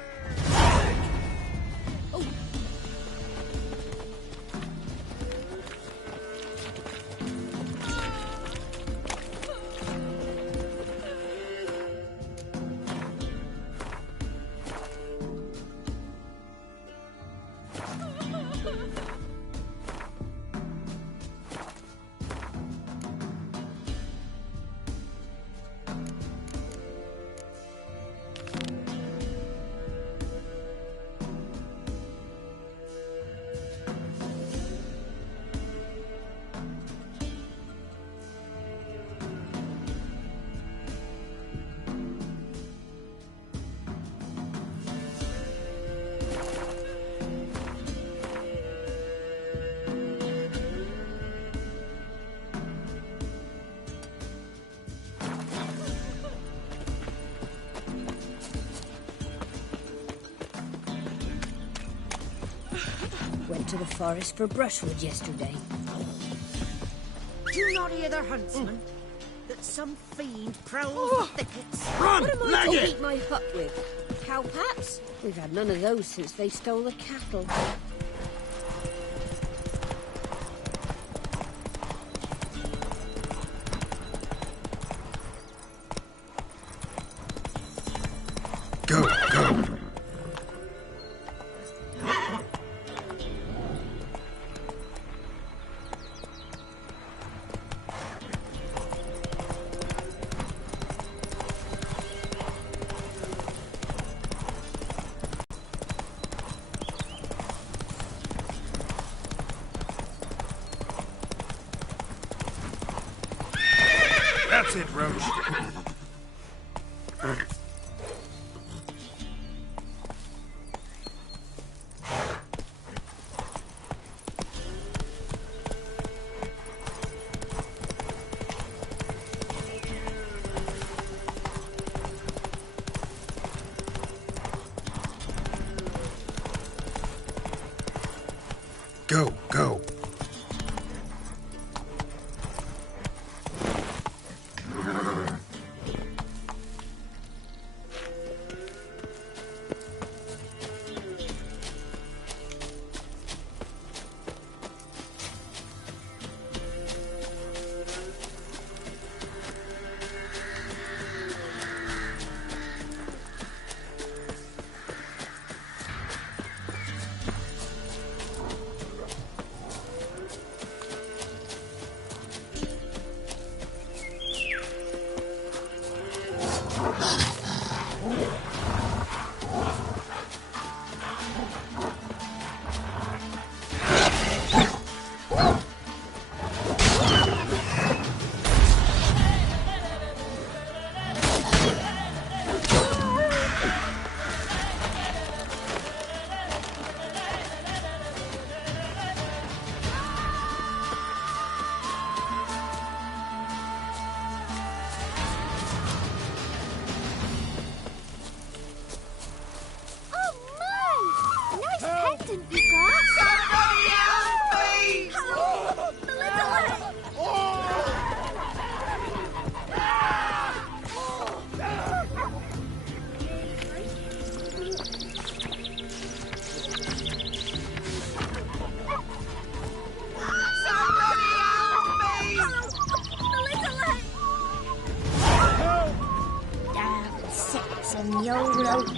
Went to the forest for brushwood yesterday. Do you not hear their huntsman? that some fiend prowls the thickets. Run! What am Leg I to it! heat my hut with? Cowpats? We've had none of those since they stole the cattle. Go, go. That's it, Roach. Go, go.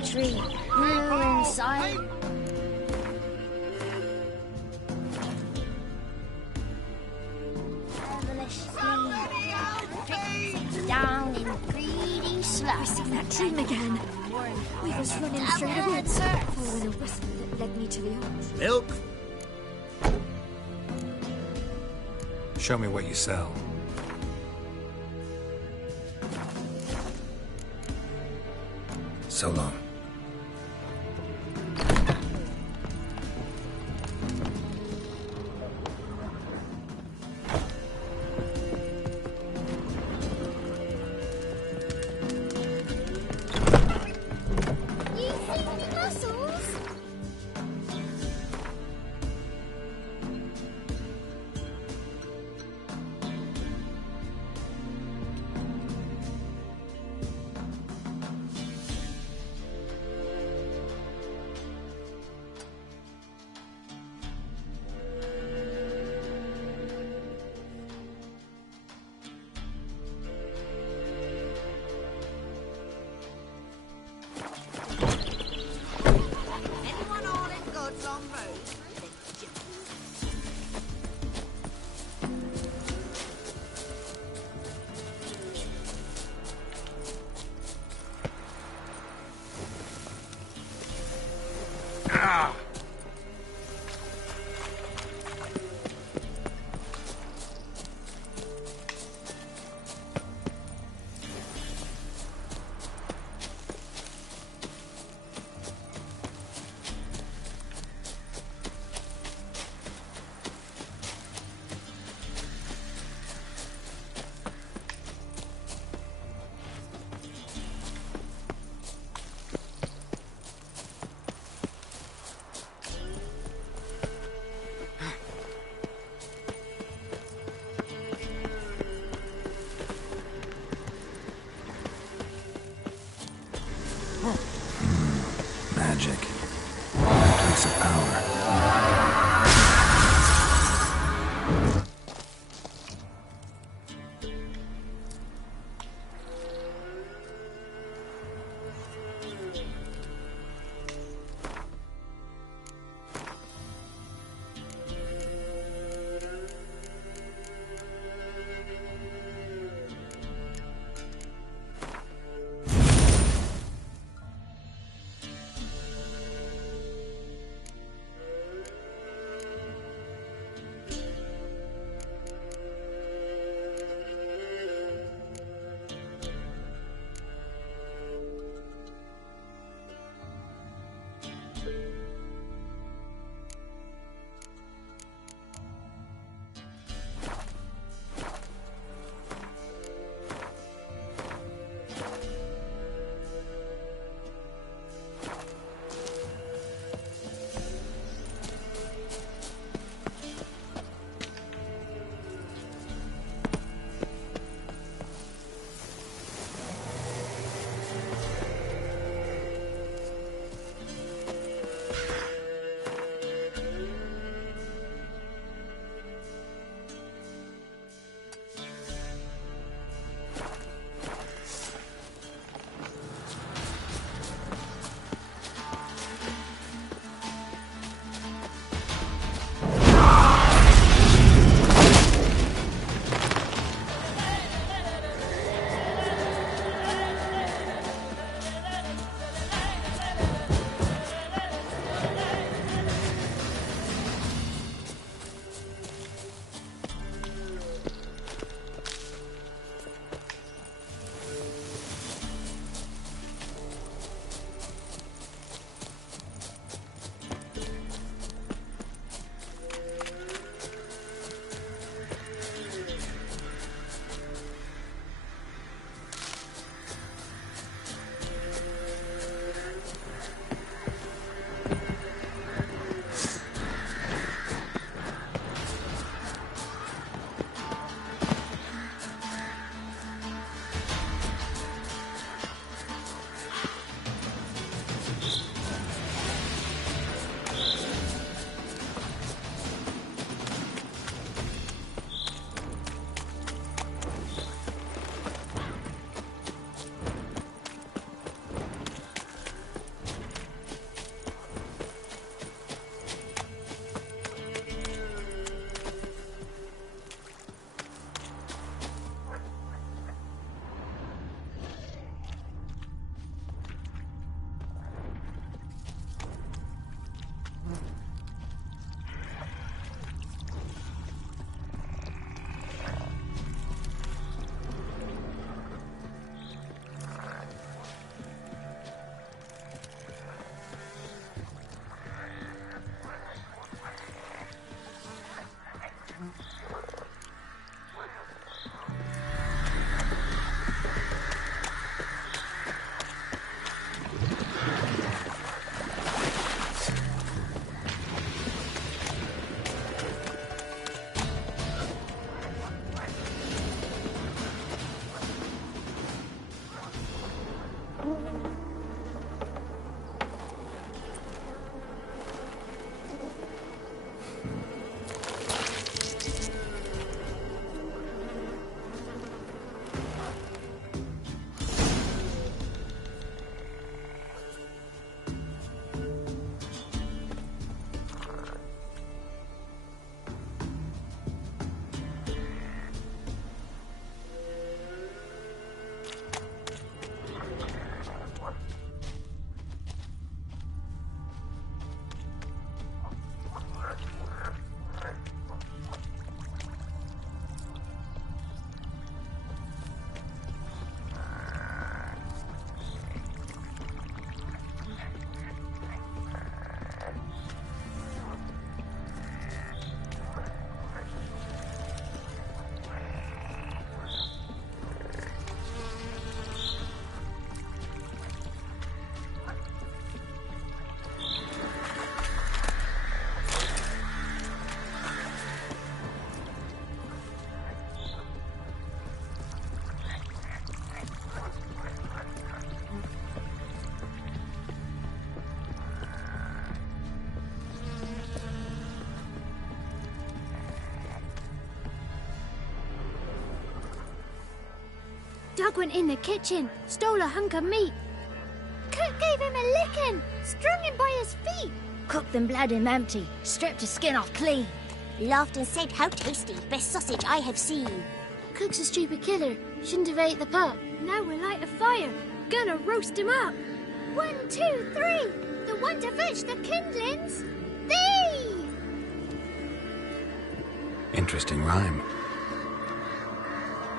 Tree, you're inside. Devilish fiend, down in greedy slush. I've seen that dream again. We was running straight away, following a whistle that led me to the arch. Milk? Show me what you sell. So long. Doug went in the kitchen, stole a hunk of meat. Cook gave him a licking, strung him by his feet. Cooked and bled him empty, stripped his skin off clean. Laughed and said, how tasty, best sausage I have seen. Cook's a stupid killer, shouldn't have ate the pup. Now we'll light a fire, gonna roast him up. 1, 2, 3, the one to fetch the kindlings. Thief! Interesting rhyme.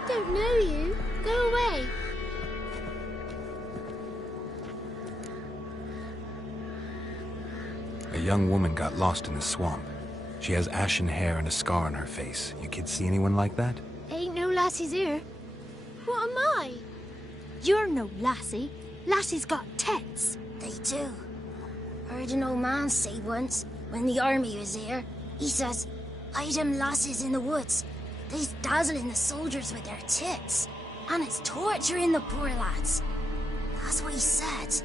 Don't know you. Go away. A young woman got lost in the swamp. She has ashen hair and a scar on her face. You kids see anyone like that? Ain't no lassies here. What am I? You're no lassie. Lassie's got tits. They do. Heard an old man say once, when the army was here, he says, hide them lasses in the woods. They's dazzling the soldiers with their tits. And it's torturing the poor lads. That's what he said.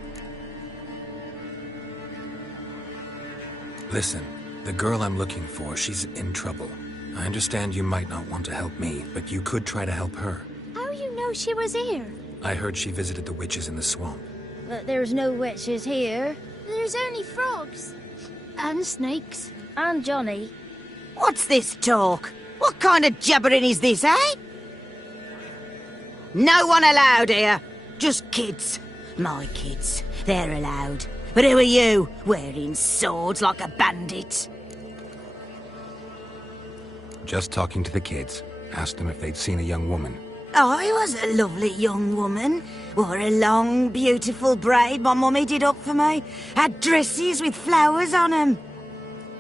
Listen, the girl I'm looking for, she's in trouble. I understand you might not want to help me, but you could try to help her. How you know she was here? I heard she visited the witches in the swamp. But there's no witches here. There's only frogs. And snakes. And Johnny. What's this talk? What kind of jabbering is this, eh? No one allowed here. Just kids. My kids. They're allowed. But who are you, wearing swords like a bandit? Just talking to the kids. Asked them if they'd seen a young woman. I was a lovely young woman. Wore a long, beautiful braid my mummy did up for me. Had dresses with flowers on them.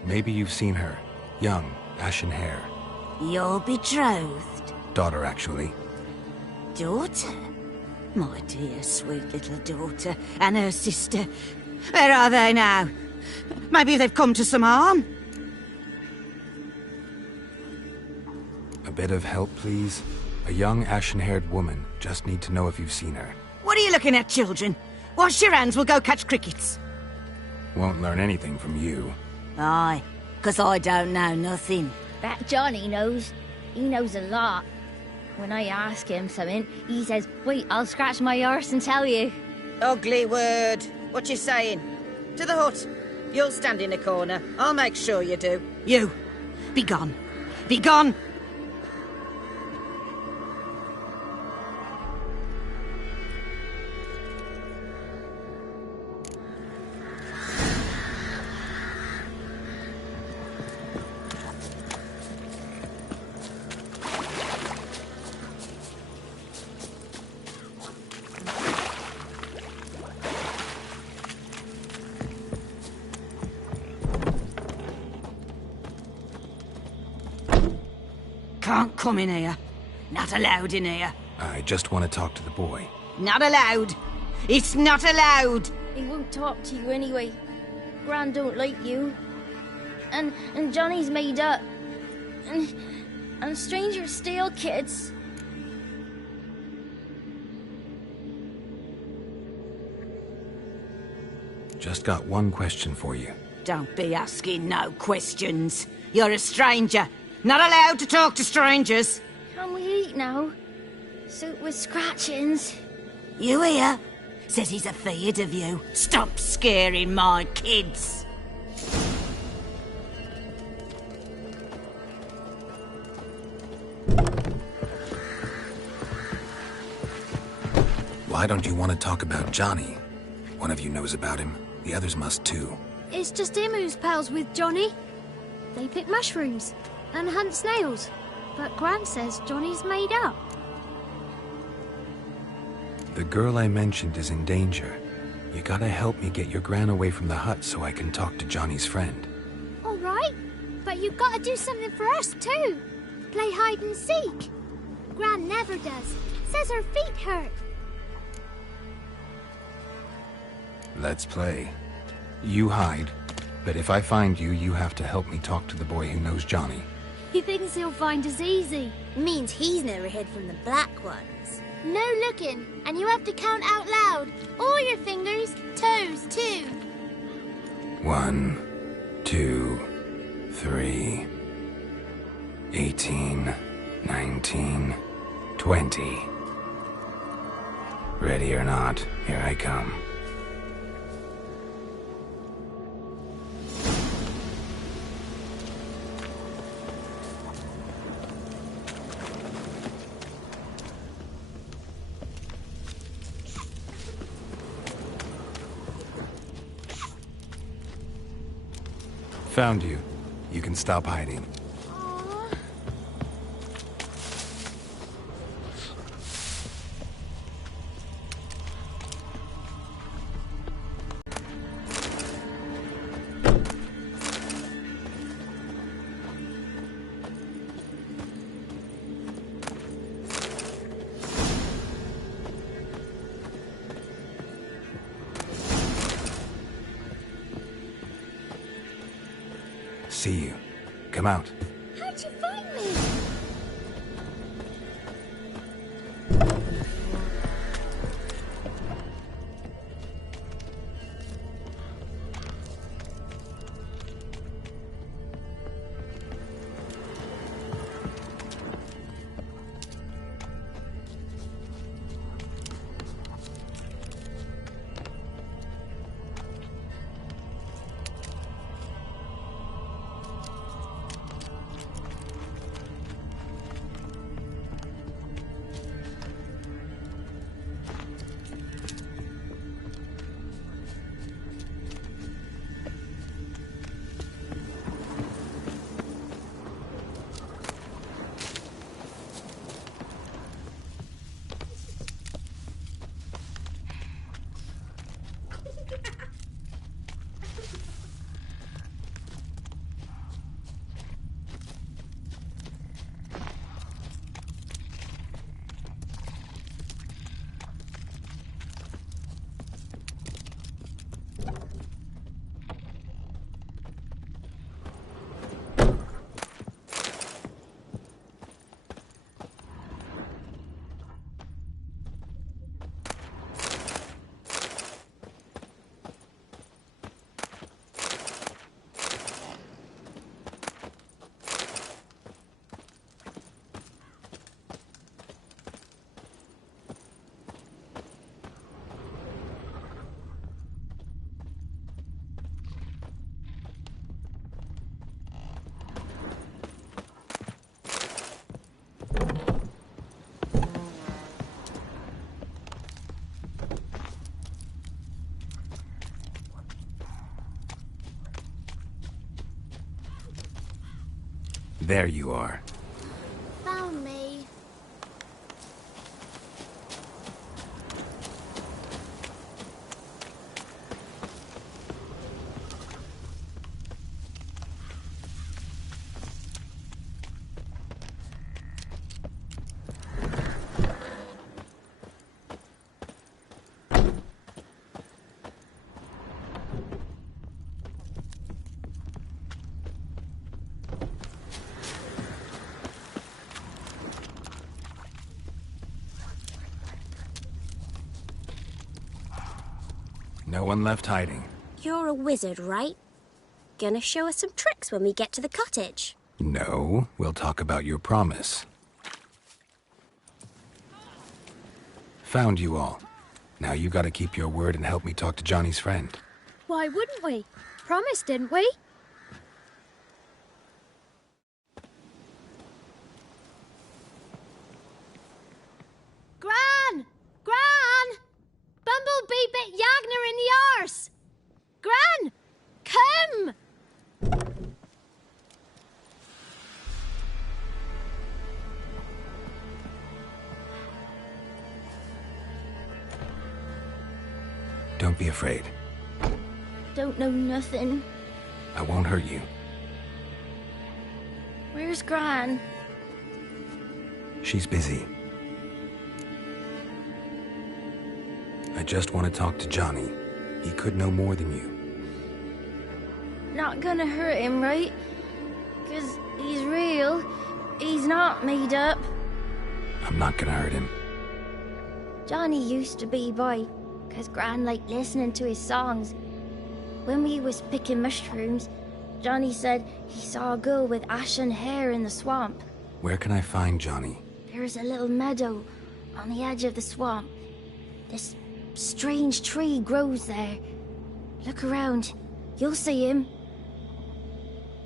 Maybe you've seen her. Young, ashen hair. You're betrothed? Daughter, actually. Daughter? My dear, sweet little daughter. And her sister. Where are they now? Maybe they've come to some harm? A bit of help, please? A young, ashen-haired woman. Just need to know if you've seen her. What are you looking at, children? Wash your hands, we'll go catch crickets. Won't learn anything from you. Aye, 'cause I don't know nothing. That Johnny knows. He knows a lot. When I ask him something, he says, wait, I'll scratch my arse and tell you. Ugly word. What you saying? To the hut. You'll stand in a corner. I'll make sure you do. You. Be gone. Be gone. Can't come in here. Not allowed in here. I just want to talk to the boy. Not allowed. It's not allowed. He won't talk to you anyway. Gran don't like you. And Johnny's made up. And strangers steal kids. Just got one question for you. Don't be asking no questions. You're a stranger. Not allowed to talk to strangers. Can we eat now? Soup with scratchings. You hear? Says he's afeard of you. Stop scaring my kids. Why don't you want to talk about Johnny? One of you knows about him. The others must too. It's just him who's pals with Johnny. They pick mushrooms and hunt snails. But Gran says Johnny's made up. The girl I mentioned is in danger. You gotta help me get your Gran away from the hut so I can talk to Johnny's friend. All right, but you've got to do something for us too. Play hide and seek. Gran never does. Says her feet hurt. Let's play. You hide, but if I find you, you have to help me talk to the boy who knows Johnny. He thinks he'll find us easy. Means he's never hid from the black ones. No looking, and you have to count out loud. All your fingers, toes too. 1, 2, 3, 18, 19, 20. Ready or not, here I come. Found you. You can stop hiding. See you. Come out. How'd you find me? There you are. Found me. No one left hiding. You're a wizard, right? Gonna show us some tricks when we get to the cottage. No, we'll talk about your promise. Found you all. Now you gotta keep your word and help me talk to Johnny's friend. Why wouldn't we? Promised, didn't we? Gran! Gran! Bumblebee bit Yagner in the arse! Gran! Come! Don't be afraid. Don't know nothing. I won't hurt you. Where's Gran? She's busy. I just want to talk to Johnny. He could know more than you. Not gonna hurt him, right? 'Cause he's real. He's not made up. I'm not gonna hurt him. Johnny used to be boy, 'cause Gran liked listening to his songs. When we was picking mushrooms, Johnny said he saw a girl with ashen hair in the swamp. Where can I find Johnny? There was a little meadow on the edge of the swamp. This strange tree grows there. Look around. You'll see him.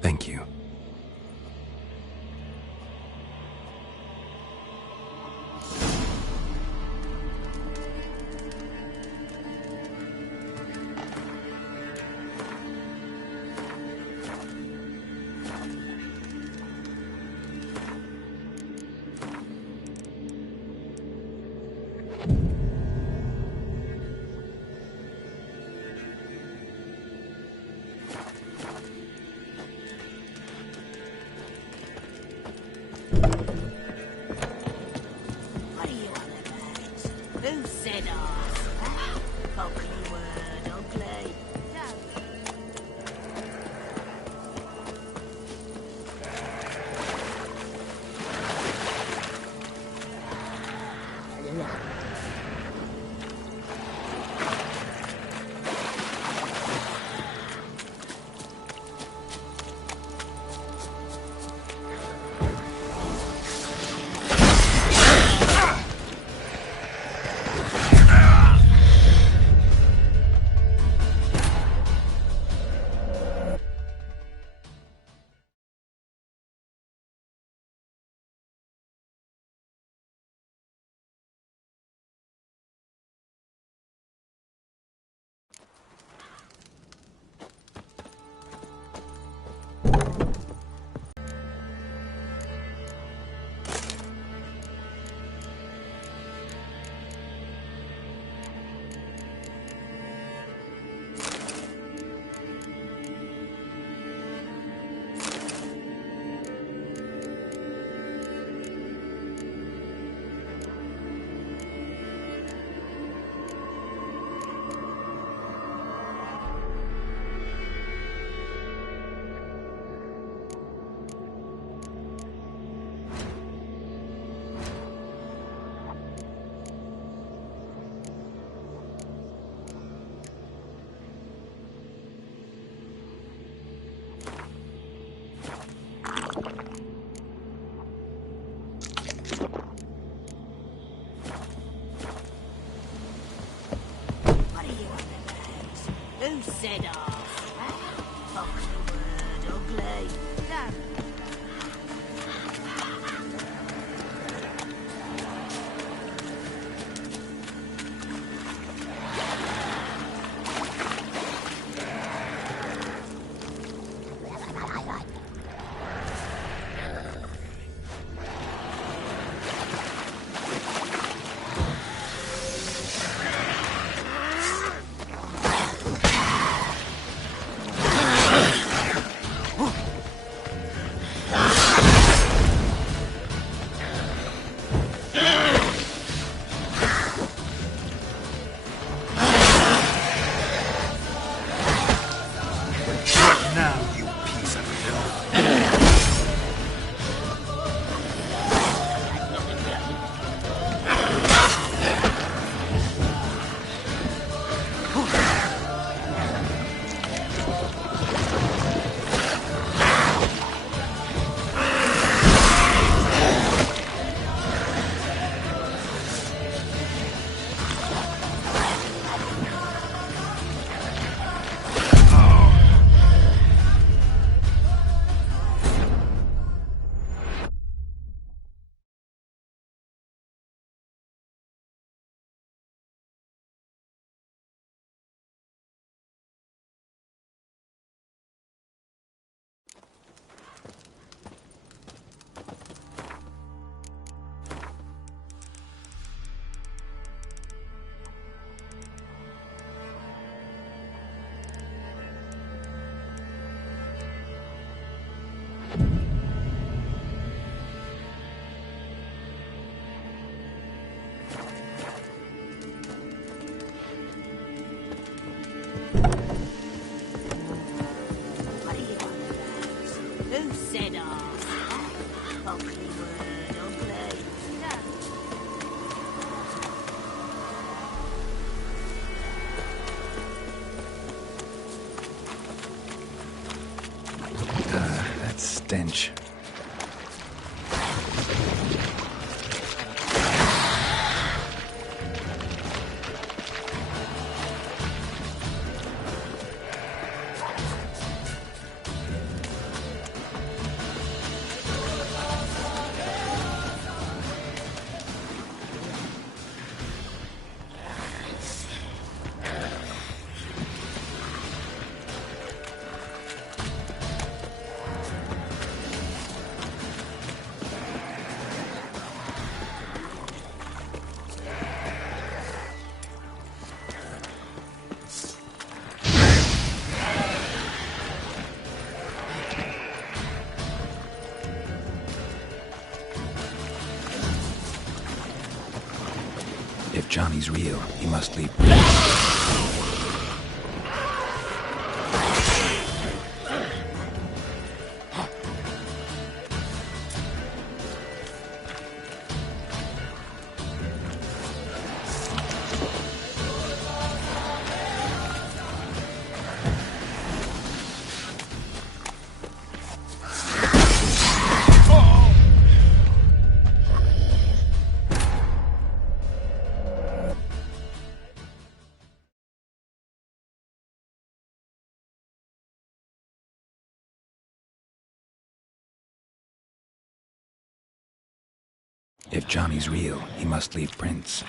Thank you. Who said off? Ugly word, ugly. Damn. Stench. Johnny's real, he must leave. If Johnny's real, he must leave prints.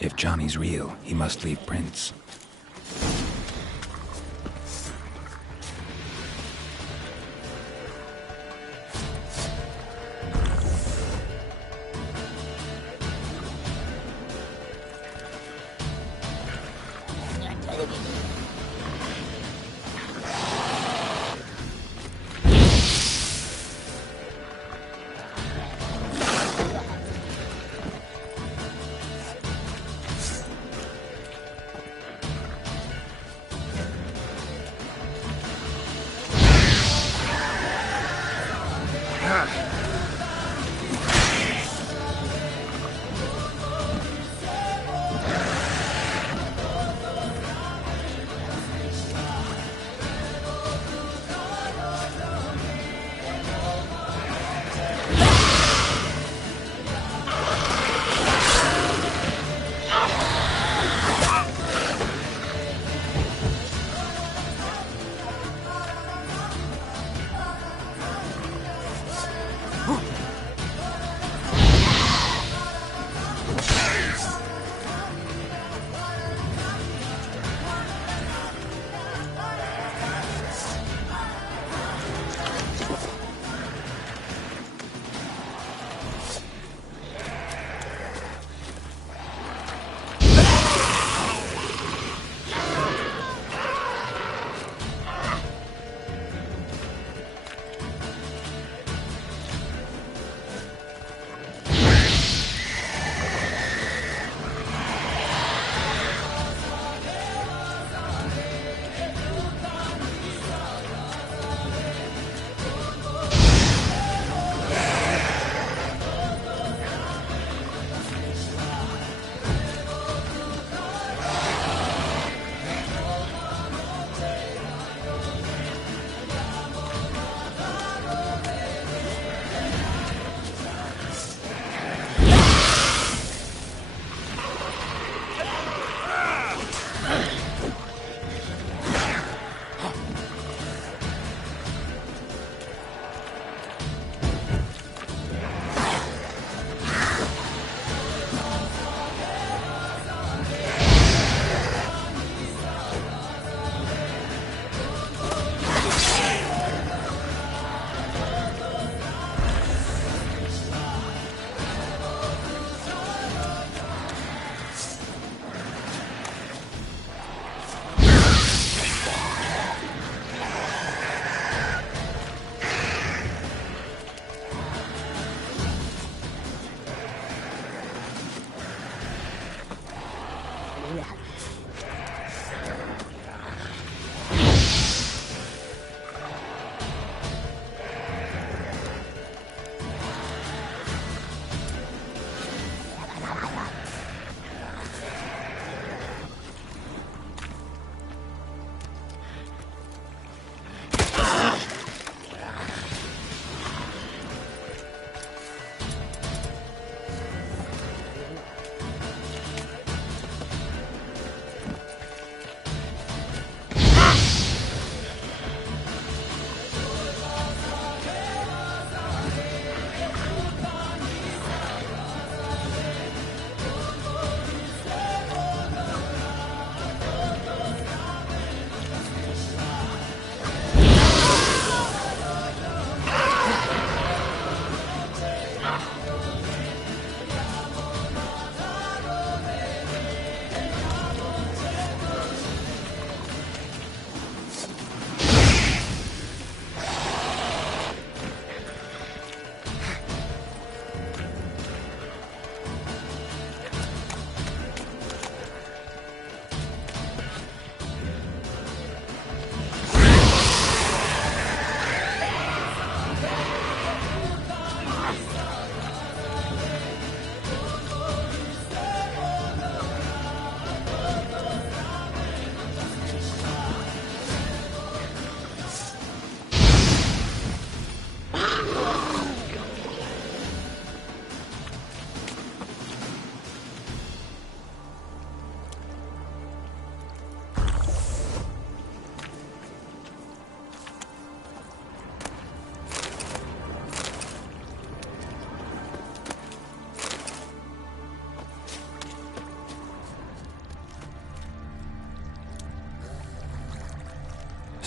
If Johnny's real, he must leave prints.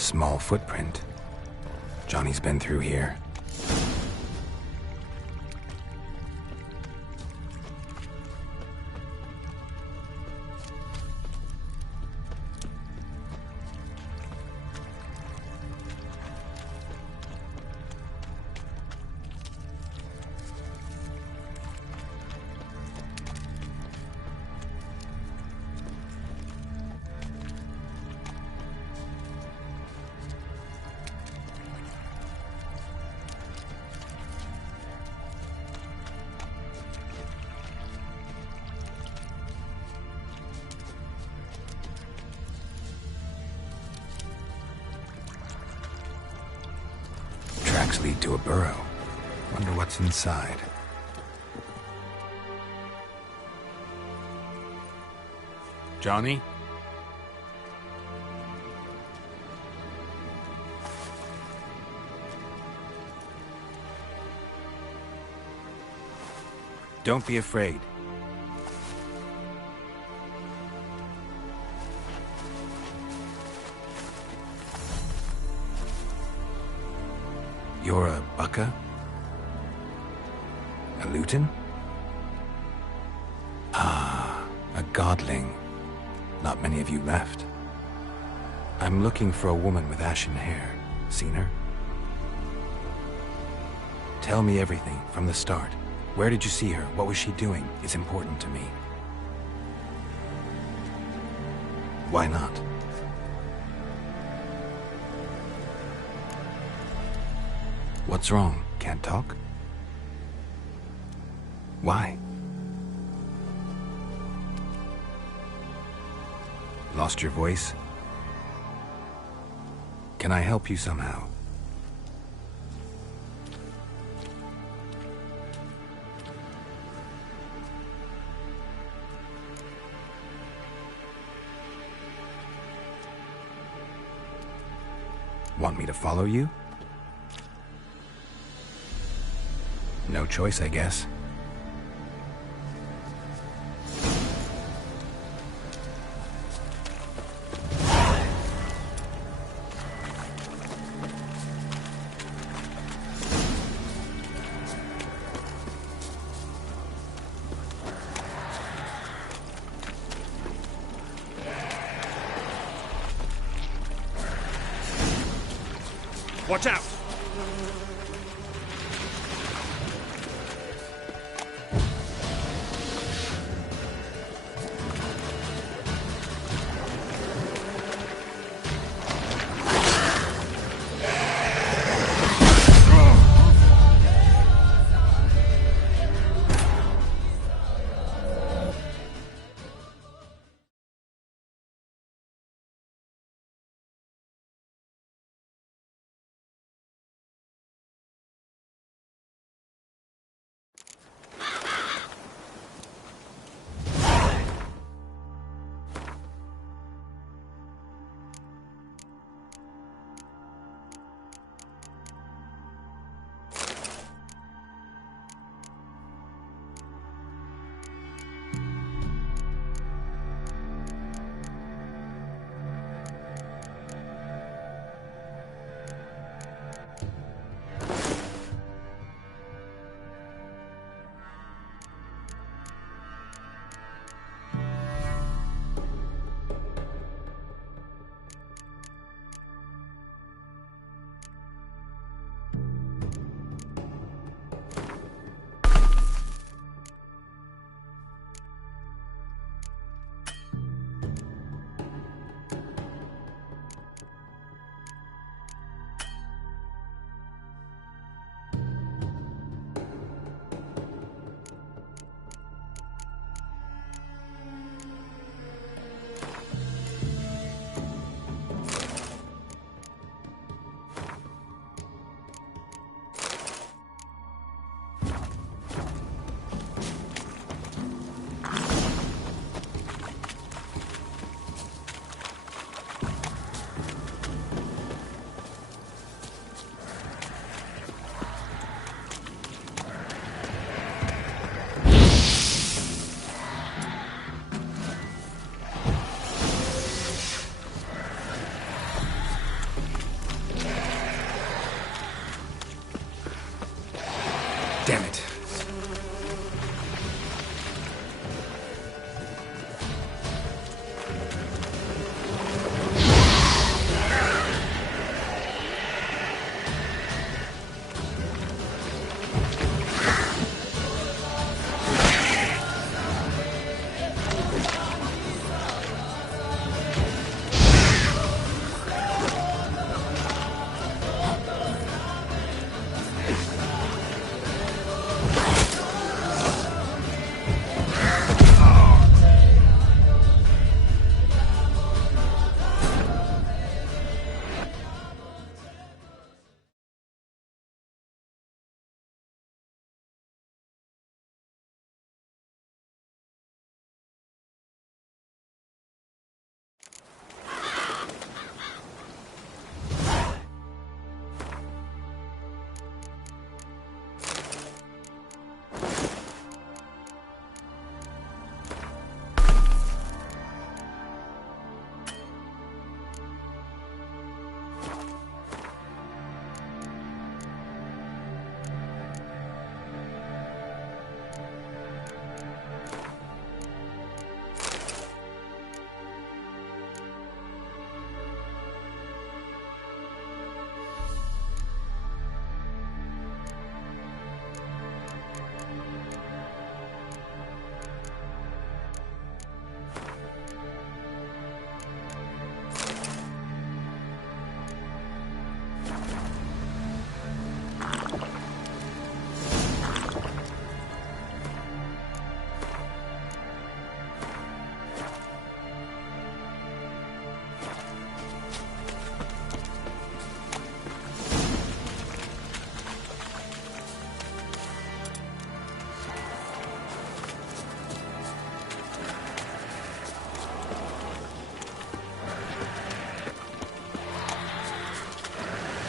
Small footprint. Johnny's been through here. Tracks lead to a burrow. Wonder what's inside. Johnny? Don't be afraid. You're a bucka? A luton? Ah, a godling. Not many of you left. I'm looking for a woman with ashen hair. Seen her? Tell me everything, from the start. Where did you see her? What was she doing? It's important to me. Why not? What's wrong? Can't talk? Why? Lost your voice? Can I help you somehow? Want me to follow you? No choice, I guess. Watch out!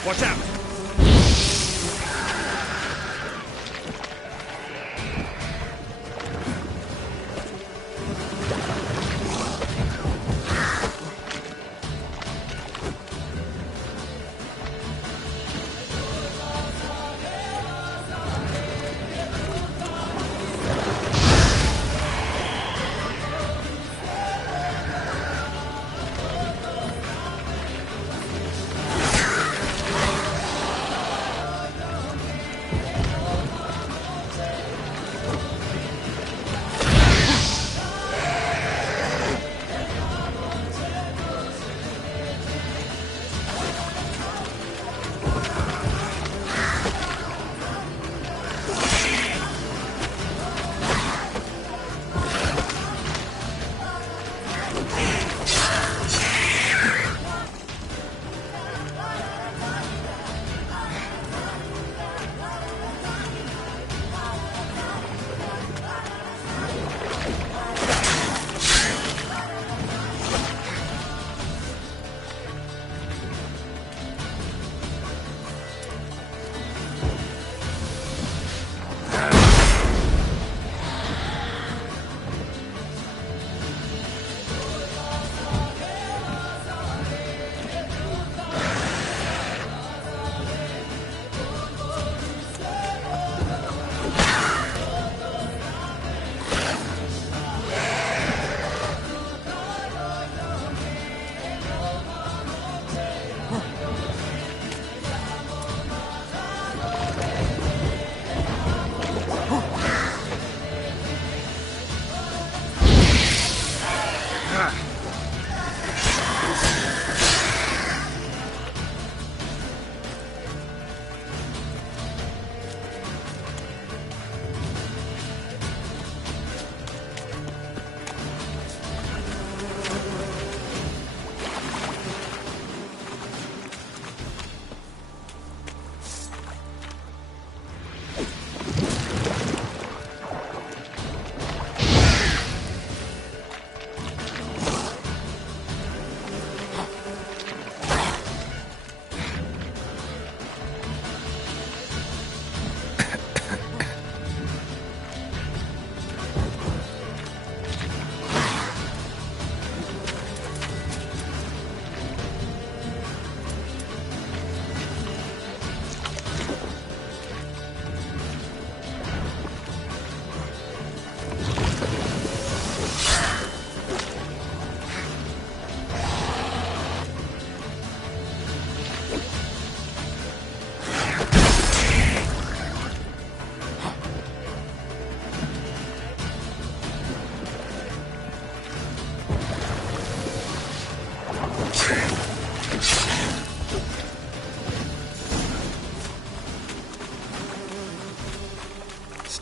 Watch out!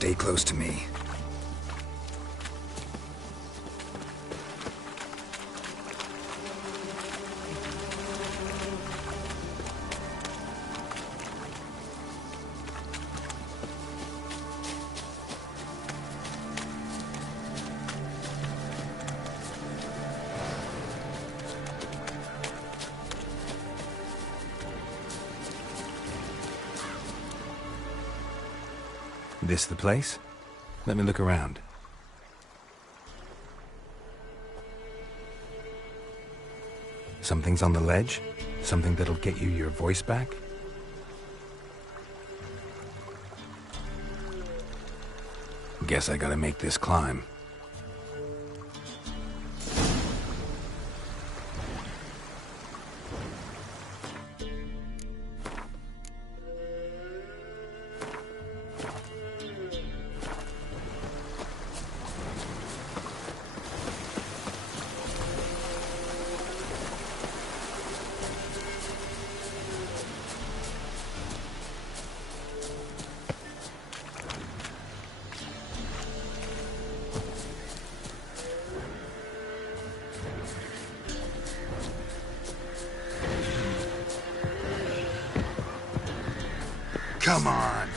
Stay close to me. This the place? Let me look around. Something's on the ledge? Something that'll get you your voice back? Guess I gotta make this climb. Come on.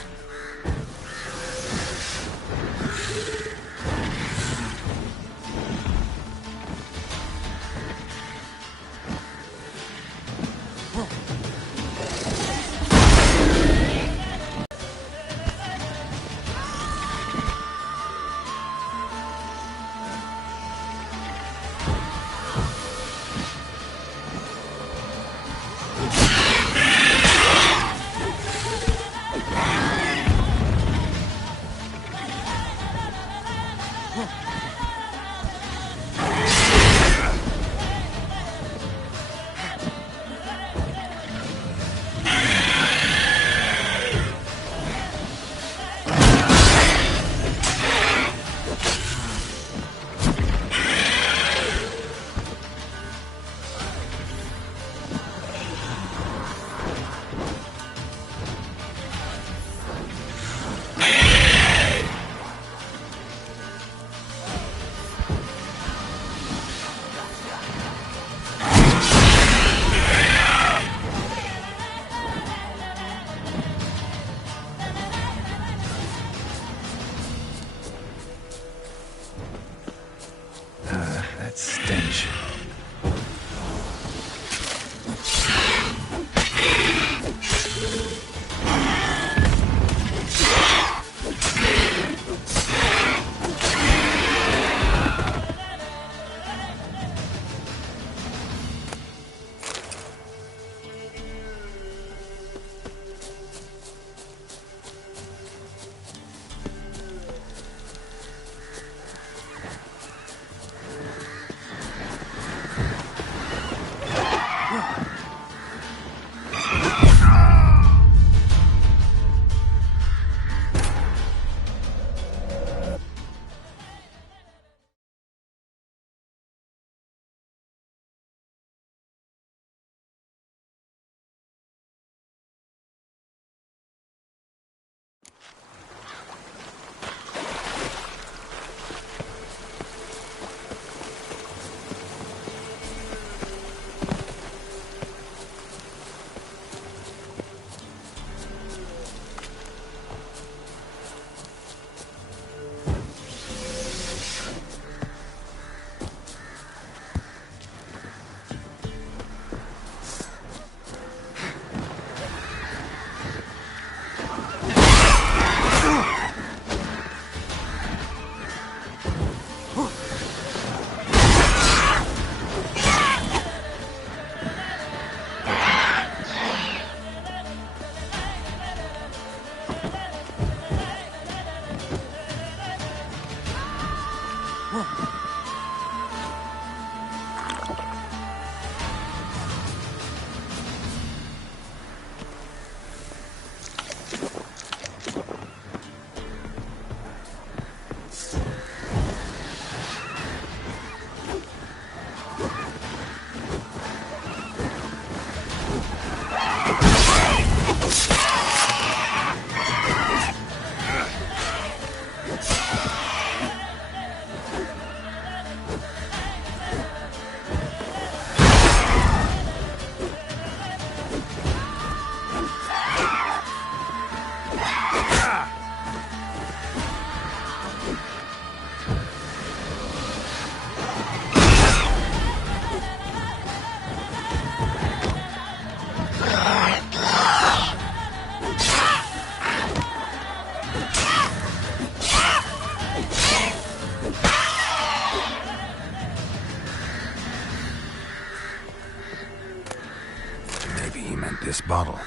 This bottle.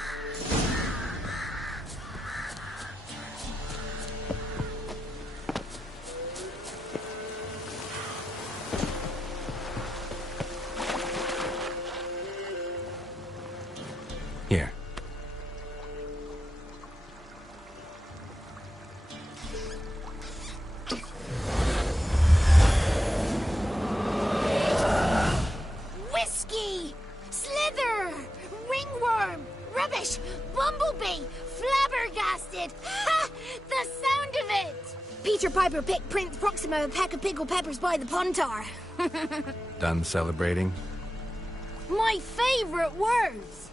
Here. Whiskey! Slither! Ringworm! Rubbish! Bumblebee! Flabbergasted! Ha! The sound of it! Peter Piper picked Prince Proxima a peck of pickled peppers by the pontar. Done celebrating? My favourite words!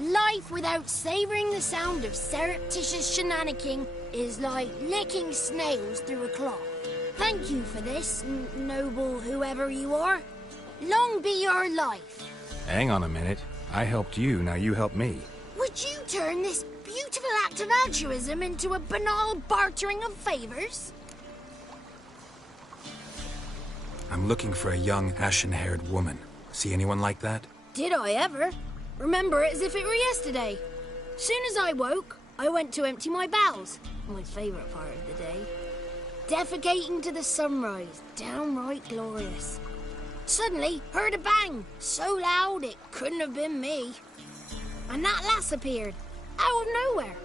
Life without savouring the sound of surreptitious shenanigans is like licking snails through a cloth. Thank you for this, noble whoever you are. Long be your life. Hang on a minute. I helped you, now you help me. Would you turn this beautiful act of altruism into a banal bartering of favours? I'm looking for a young, ashen-haired woman. See anyone like that? Did I ever? Remember it as if it were yesterday. Soon as I woke, I went to empty my bowels. My favourite part of the day. Defecating to the sunrise, downright glorious. Suddenly, heard a bang, so loud it couldn't have been me. And that lass appeared, out of nowhere.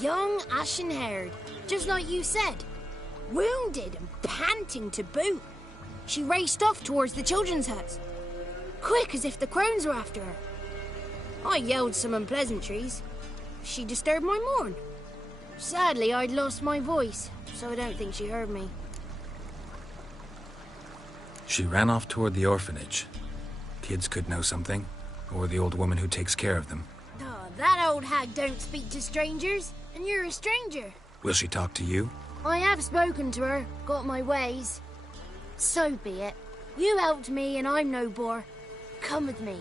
Young, ashen-haired, just like you said. Wounded and panting to boot. She raced off towards the children's huts. Quick as if the crones were after her. I yelled some unpleasantries. She disturbed my morn. Sadly, I'd lost my voice, so I don't think she heard me. She ran off toward the orphanage. Kids could know something, or the old woman who takes care of them. Oh, that old hag don't speak to strangers, and you're a stranger. Will she talk to you? I have spoken to her, got my ways. So be it. You helped me and I'm no bore. Come with me.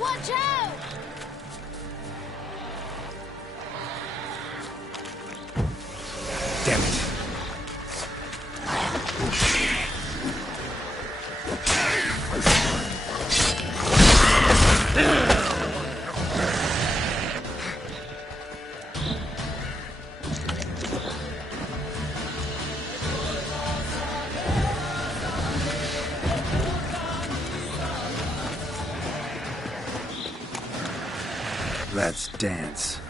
Watch out! Damn it. Let's dance.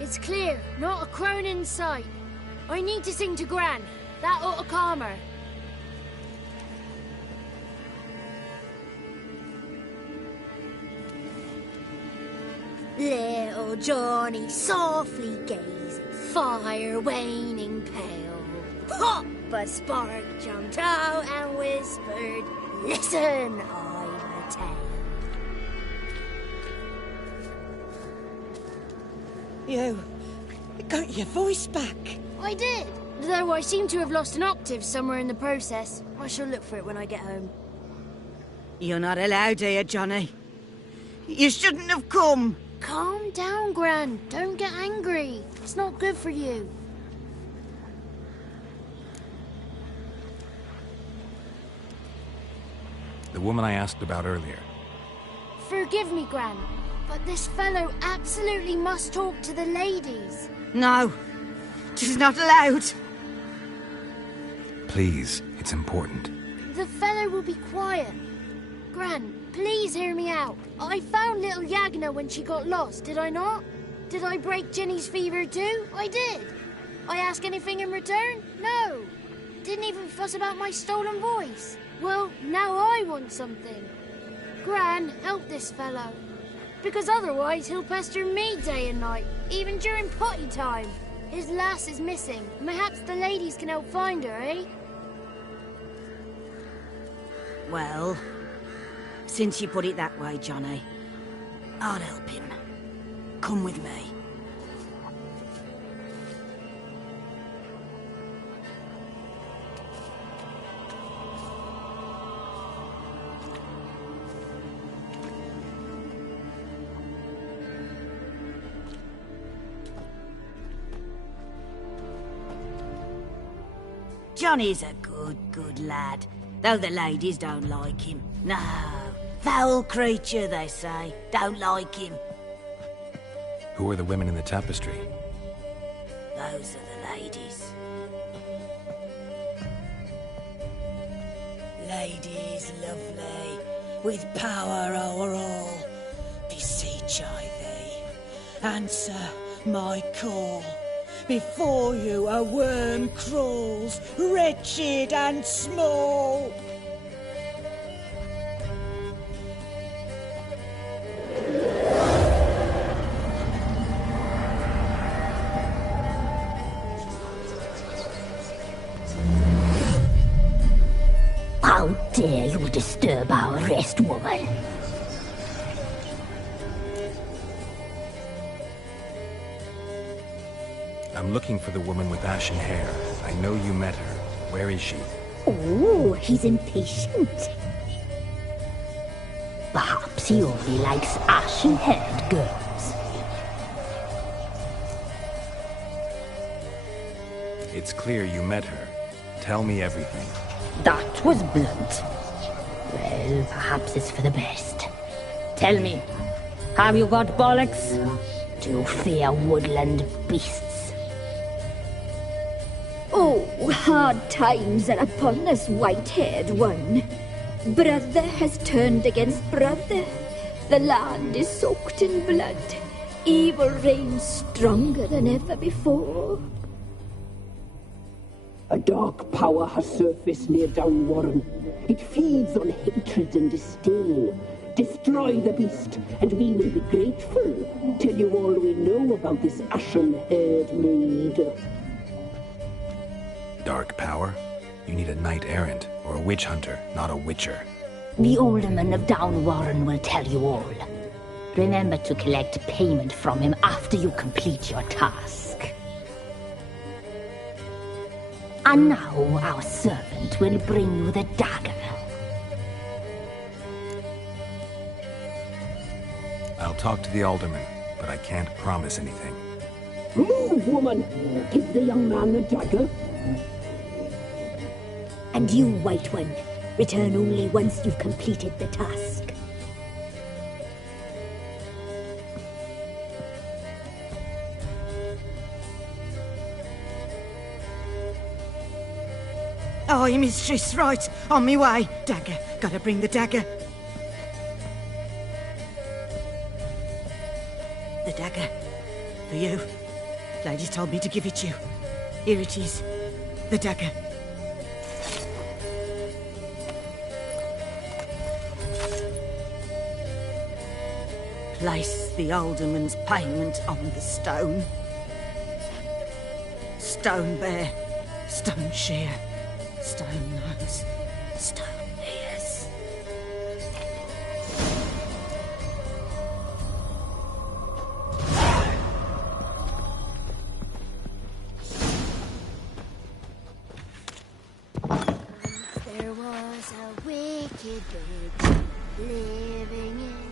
It's clear, not a crone in sight. I need to sing to Gran. That ought to calm her. Little Johnny softly gazed, fire waning pale. Pop! A spark jumped out and whispered, "Listen, I've a tale." You got your voice back. I did, though I seem to have lost an octave somewhere in the process. I shall look for it when I get home. You're not allowed here, Johnny. You shouldn't have come. Calm down, Gran. Don't get angry. It's not good for you. The woman I asked about earlier. Forgive me, Gran, but this fellow absolutely must talk to the ladies. No, she's not allowed. Please, it's important. The fellow will be quiet. Gran, please hear me out. I found little Yagna when she got lost, did I not? Did I break Jenny's fever too? I did. I ask anything in return? No. Didn't even fuss about my stolen voice. Well, now I want something. Gran, help this fellow. Because otherwise he'll pester me day and night, even during potty time. His lass is missing. Perhaps the ladies can help find her, eh? Well, since you put it that way, Johnny, I'll help him. Come with me. Johnny's a good lad, though the ladies don't like him. No, foul creature, they say. Don't like him. Who are the women in the tapestry? Those are the ladies. Ladies lovely, with power o'er all, beseech I thee, answer my call. Before you a worm crawls, wretched and small. How dare you disturb our rest, woman? I'm looking for the woman with ashen hair. I know you met her. Where is she? Oh, he's impatient. Perhaps he only likes ashen-haired girls. It's clear you met her. Tell me everything. That was blunt. Well, perhaps it's for the best. Tell me, have you got bollocks? Do you fear woodland beasts? Oh, hard times are upon us, white-haired one. Brother has turned against brother. The land is soaked in blood. Evil reigns stronger than ever before. A dark power has surfaced near Downwarren. It feeds on hatred and disdain. Destroy the beast, and we will be grateful. Tell you all we know about this ashen-haired maid. Dark power? You need a knight-errant or a witch hunter, not a witcher. The alderman of Downwarren will tell you all. Remember to collect payment from him after you complete your task. And now our servant will bring you the dagger. I'll talk to the alderman, but I can't promise anything. Move, woman! Give the young man the dagger. And you, White One, return only once you've completed the task. Aye, mistress, right. On me way. Dagger. Gotta bring the dagger. The dagger. For you. Ladies told me to give it you. Here it is. The dagger. Place the alderman's payment on the stone. Stone bear, stone shear, stone nose, stone ears. There was a wicked witch living in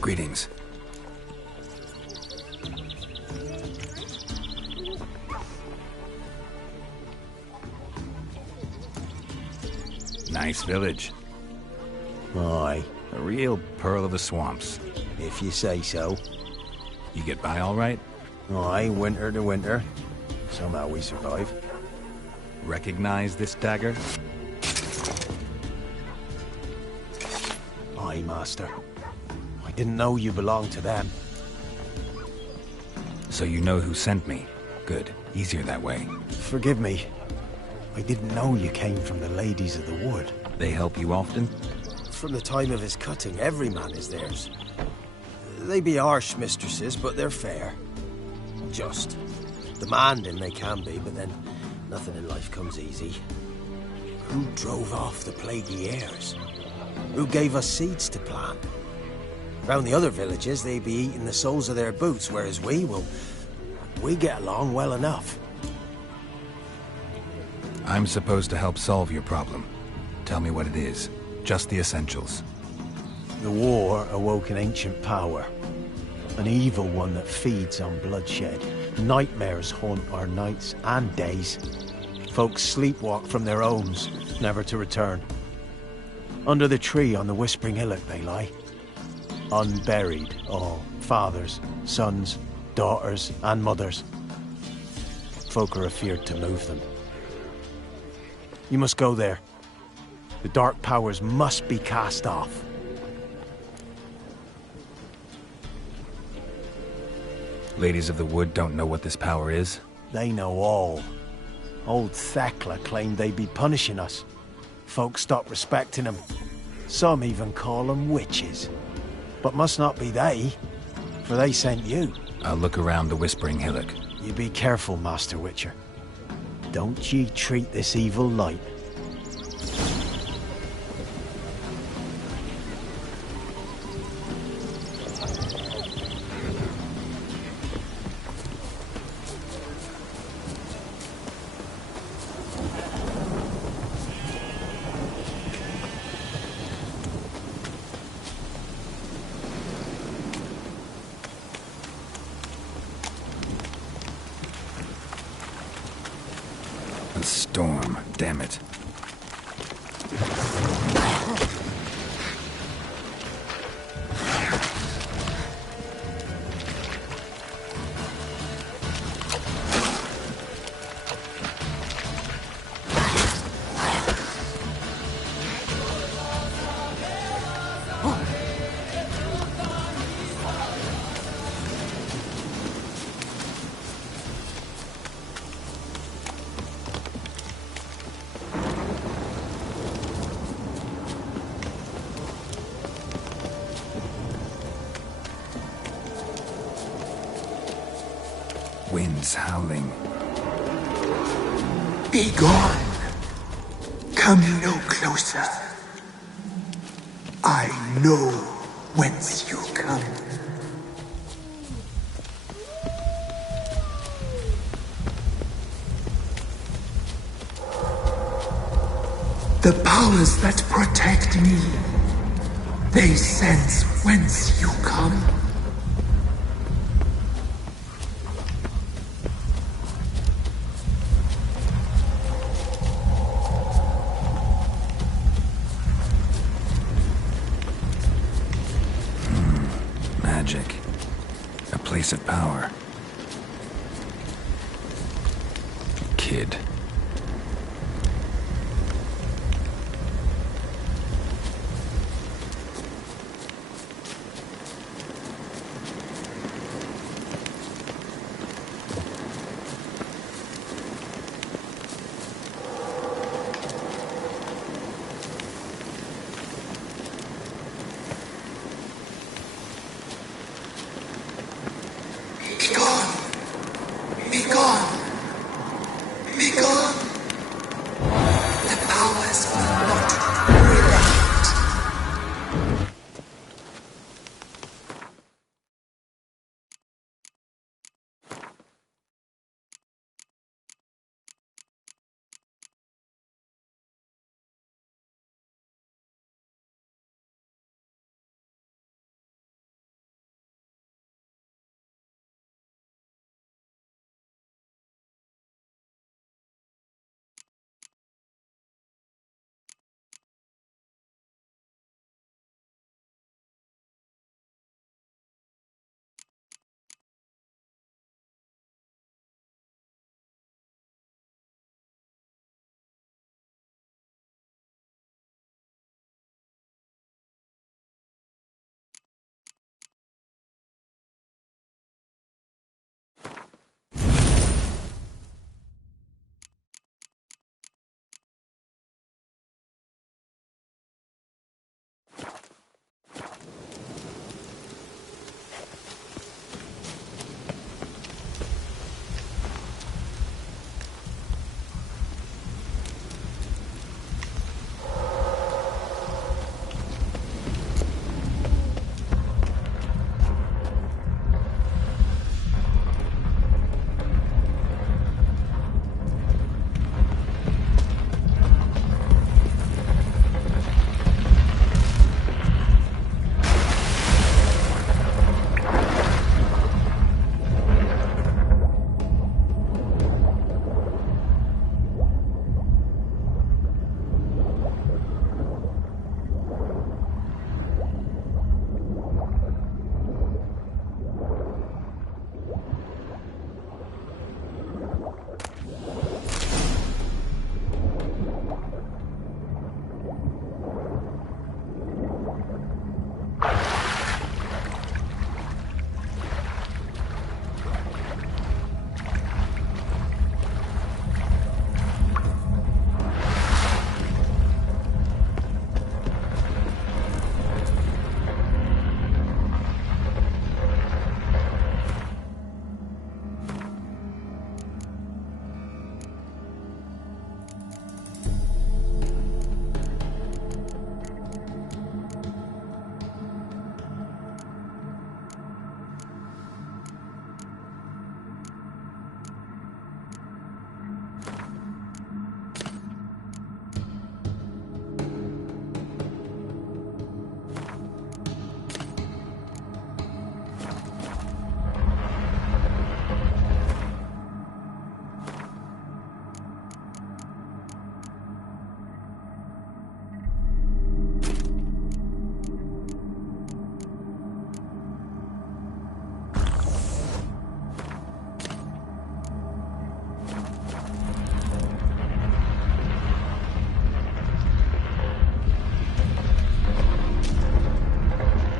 Greetings. Nice village. Aye. A real pearl of the swamps. If you say so. You get by all right? Aye, winter to winter. Somehow we survive. Recognize this dagger? Aye, master. I didn't know you belonged to them. So you know who sent me. Good. Easier that way. Forgive me. I didn't know you came from the Ladies of the Wood. They help you often? From the time of his cutting, every man is theirs. They be harsh mistresses, but they're fair. Just. Demanding they can be, but then nothing in life comes easy. Who drove off the plaguey airs? Who gave us seeds to plant? Round the other villages, they be eating the soles of their boots, whereas we get along well enough. I'm supposed to help solve your problem. Tell me what it is. Just the essentials. The war awoke an ancient power. An evil one that feeds on bloodshed. Nightmares haunt our nights and days. Folks sleepwalk from their homes, never to return. Under the tree on the Whispering Hillock they lie. Unburied, all. Fathers, sons, daughters, and mothers. Folk are afeard to move them. You must go there. The dark powers must be cast off. Ladies of the Wood don't know what this power is? They know all. Old Thekla claimed they'd be punishing us. Folk stopped respecting them. Some even call them witches. But must not be they, for they sent you. I'll look around the Whispering Hillock. You be careful, Master Witcher. Don't ye treat this evil light. A storm, damn it. winds howling. Be gone. Come no closer. I know whence you come. The powers that protect me, they sense whence you come. Magic. A place of power. Kid.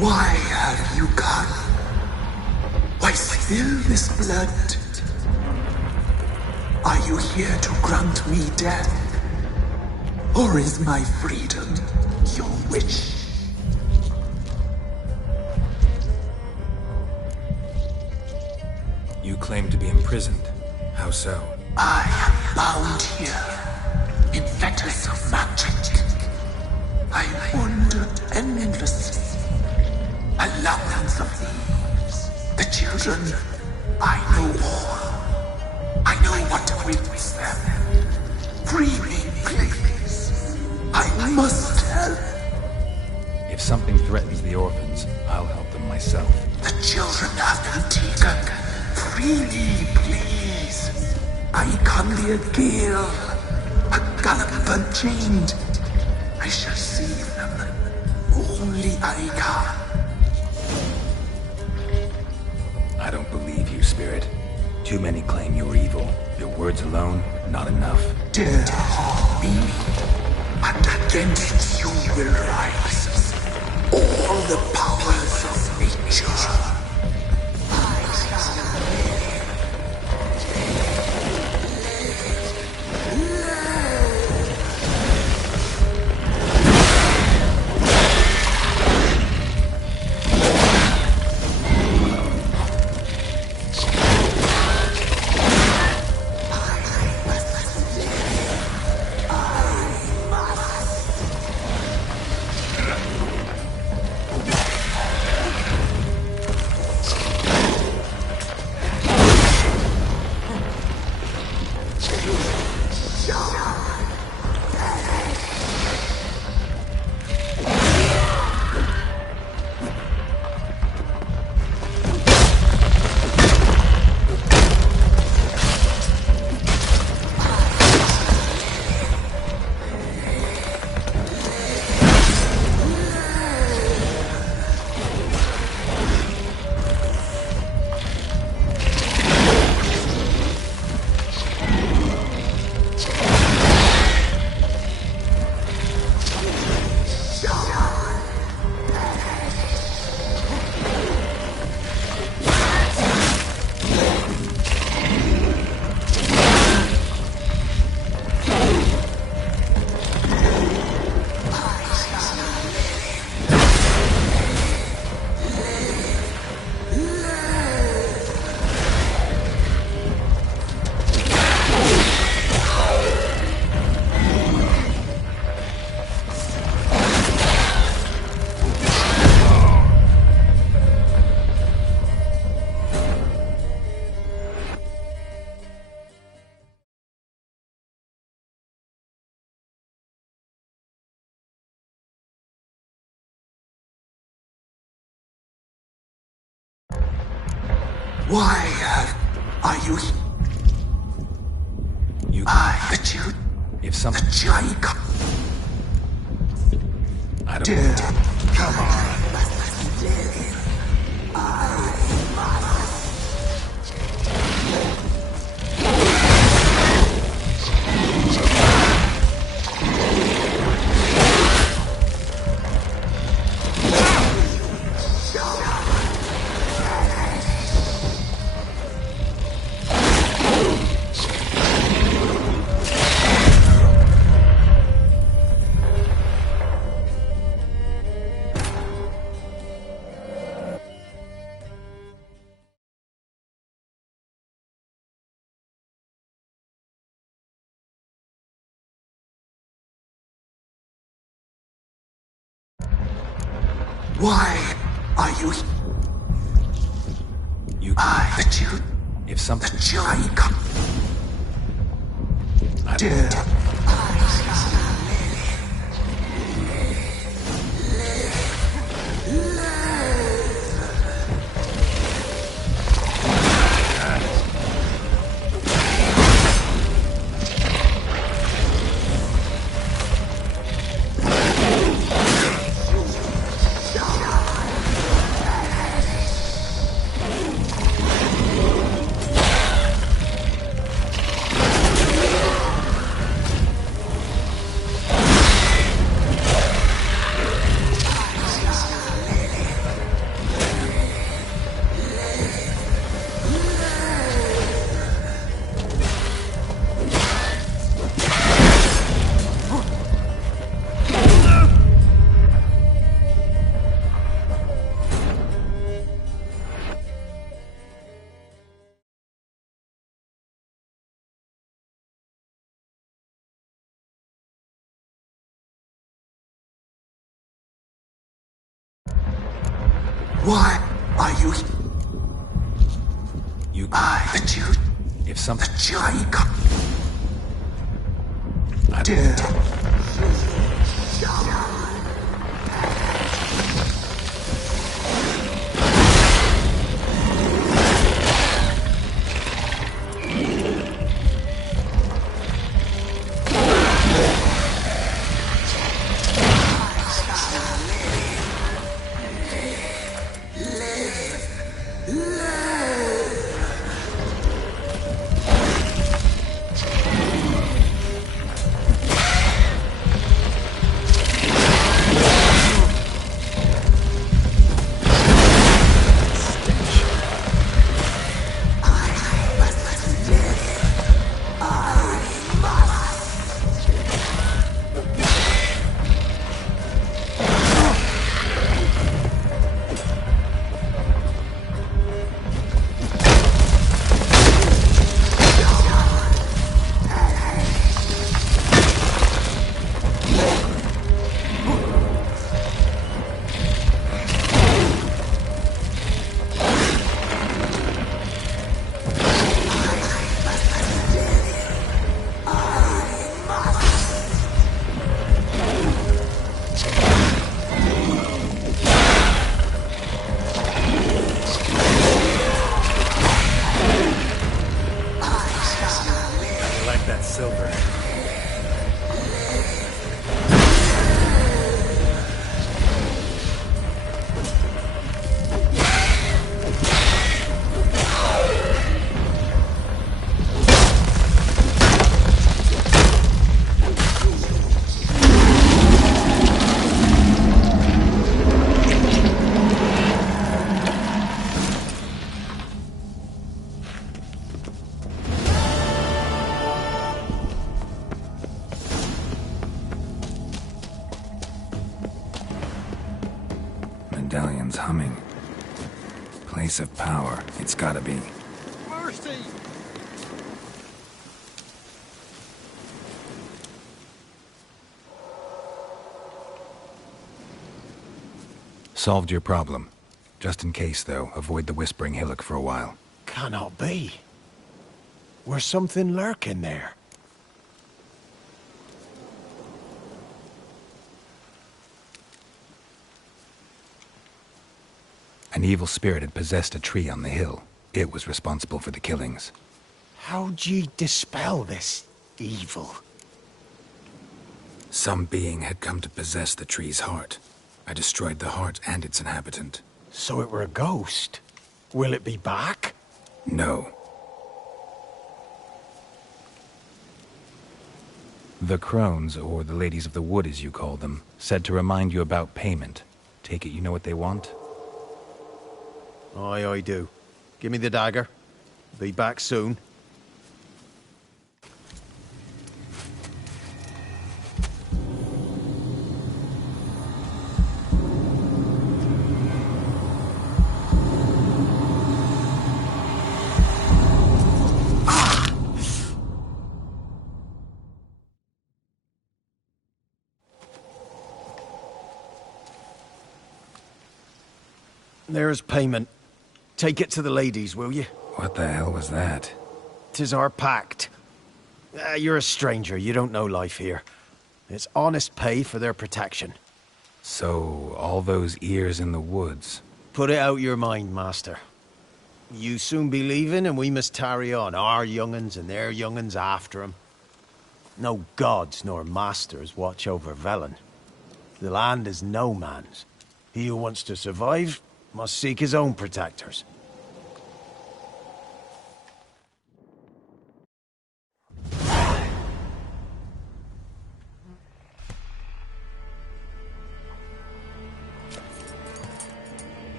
Why have you come? Why spill this blood? Are you here to grant me death? Or is my freedom your wish? You claim to be imprisoned imprisoned. How so? I am bound here in fetters of magic. I wandered endlessly, a labyrinth of leaves. The children, I know all. I know what awaits them. Free me, please. I must help. If something threatens the orphans, I'll help them myself. The children have been taken. Free me, please. I can be a gale, a gallop unchained. I shall save them. Only I can. I don't believe you, Spirit. Too many claim you're evil. Your words alone, not enough. Dare harm me, and against you will rise all the powers of nature. Why are you here? The children. If something. The giant. I don't know. Come on. Why are you here? The children. If something. The giant. I don't know. Why are you... You... But you... If something... I dare... Medallion's humming. Place of power. It's gotta be. Mercy! Solved your problem. Just in case, though, avoid the Whispering Hillock for a while. Cannot be. Where's something lurking there? An evil spirit had possessed a tree on the hill. It was responsible for the killings. How'd ye dispel this evil? Some being had come to possess the tree's heart. I destroyed the heart and its inhabitant. So it were a ghost? Will it be back? No. The crones, or the ladies of the wood as you call them, said to remind you about payment. Take it you know what they want? Aye, I do. Give me the dagger. Be back soon. There's payment. Take it to the ladies, will you? What the hell was that? 'Tis our pact. You're a stranger, you don't know life here. It's honest pay for their protection. So, all those ears in the woods. Put it out your mind, master. You soon be leaving and we must tarry on, our young'uns and their young'uns after 'em. No gods nor masters watch over Velen. The land is no man's. He who wants to survive must seek his own protectors.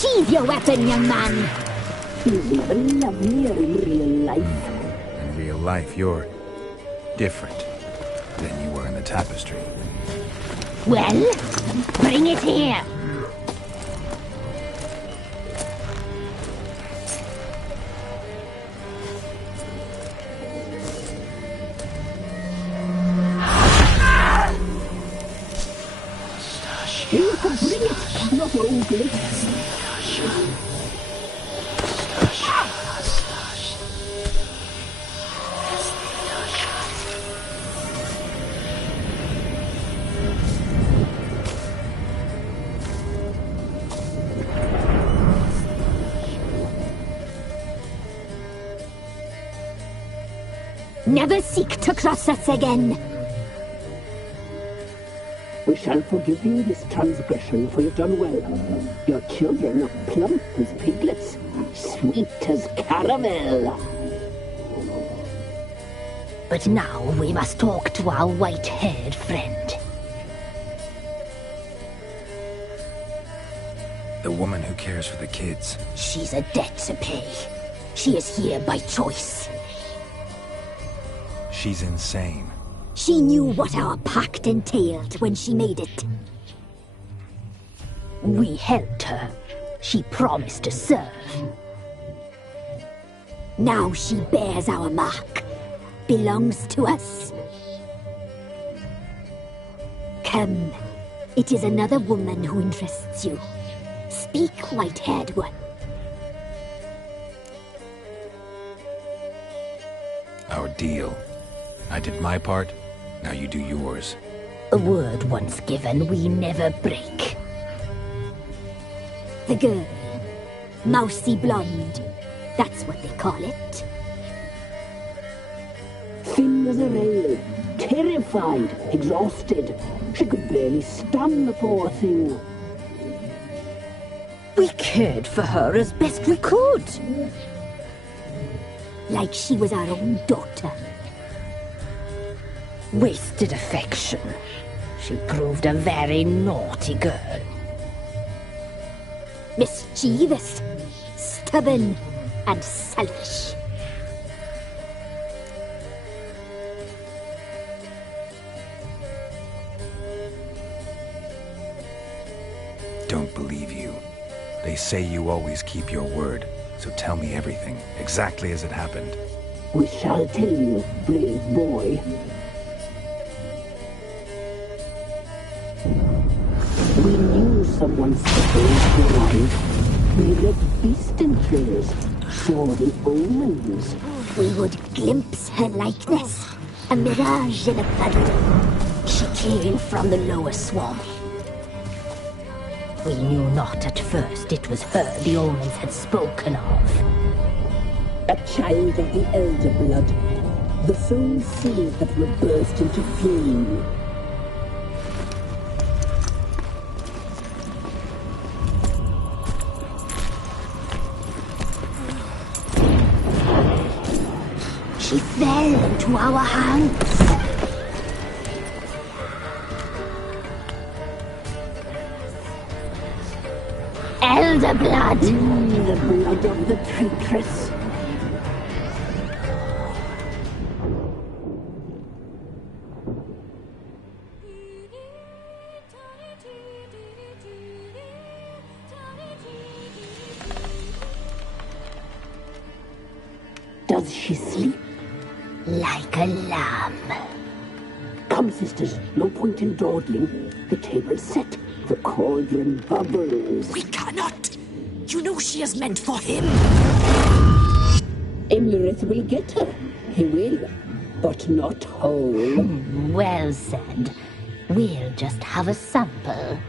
Sheathe your weapon, young man. He's even lovelier in real life. In real life, you're different than you were in the tapestry. Well, bring it here. You can bring it, not only. Never seek to cross us again. We shall forgive you this transgression, for you've done well. Your children are plump as piglets, sweet as caramel. But now we must talk to our white-haired friend. The woman who cares for the kids. She's a debt to pay. She is here by choice. She's insane. She knew what our pact entailed when she made it. We helped her. She promised to serve. Now she bears our mark. Belongs to us. Come. It is another woman who interests you. Speak, white-haired one. Our deal. I did my part, now you do yours. A word once given, we never break. The girl. Mousy blonde. That's what they call it. Thin as a rail, terrified, exhausted. She could barely stand, the poor thing. We cared for her as best we could. Like she was our own daughter. Wasted affection. She proved a very naughty girl. Mischievous, stubborn, and selfish. Don't believe you. They say you always keep your word, so tell me everything, exactly as it happened. We shall tell you, brave boy. We knew someone special in your life. We read beast enclosures, saw the omens. We would glimpse her likeness, a mirage in a puddle. She came from the lower swamp. We knew not at first it was her the omens had spoken of. A child of the elder blood, the soul seed that will burst into flame. She fell into our hands. Elder blood! The blood of the traitress. Does she sleep? Like a lamb. Come, sisters, no point in dawdling. The table's set. The cauldron bubbles. We cannot! You know she is meant for him! Emlyrith will get her. He will, but not whole. Well said. We'll just have a sample.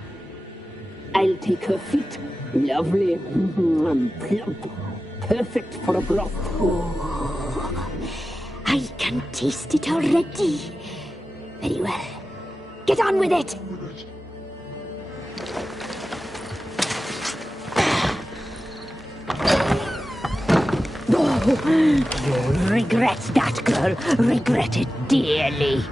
I'll take her feet. Lovely and plump. Perfect for a broth. Oh, I can taste it already. Very well. Get on with it! You'll regret that, girl. Regret it dearly.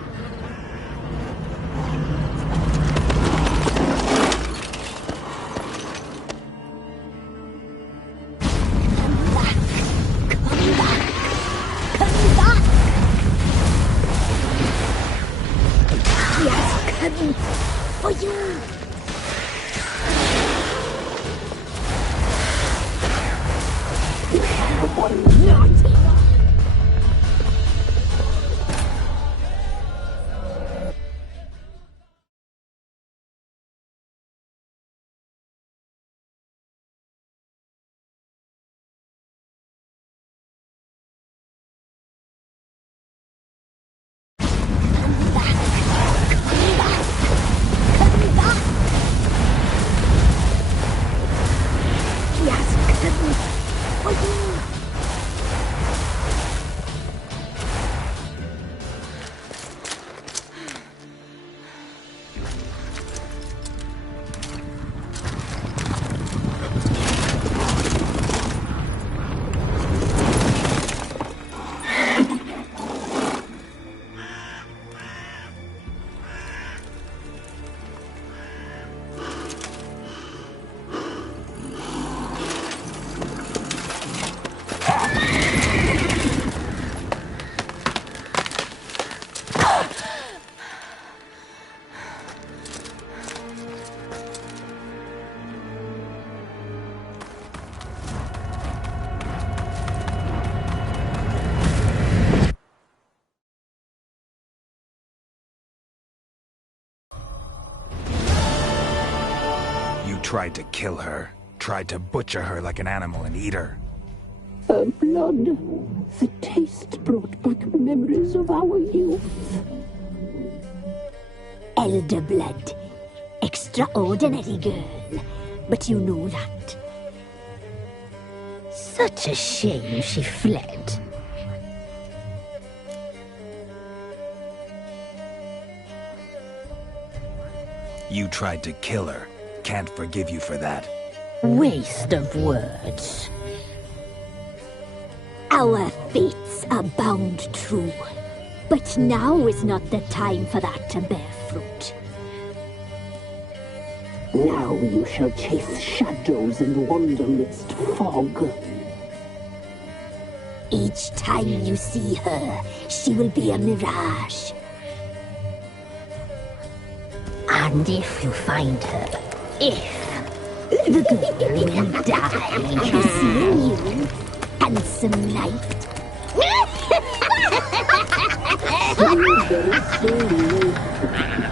Tried to kill her. Tried to butcher her like an animal and eat her. Her blood. The taste brought back memories of our youth. Elder blood. Extraordinary girl. But you know that. Such a shame she fled. You tried to kill her. Can't forgive you for that. Waste of words. Our fates are bound true. But now is not the time for that to bear fruit. Now you shall chase shadows and wander midst fog. Each time you see her, she will be a mirage. And if you find her, the girl will die, seeing you, handsome knight. Very slowly.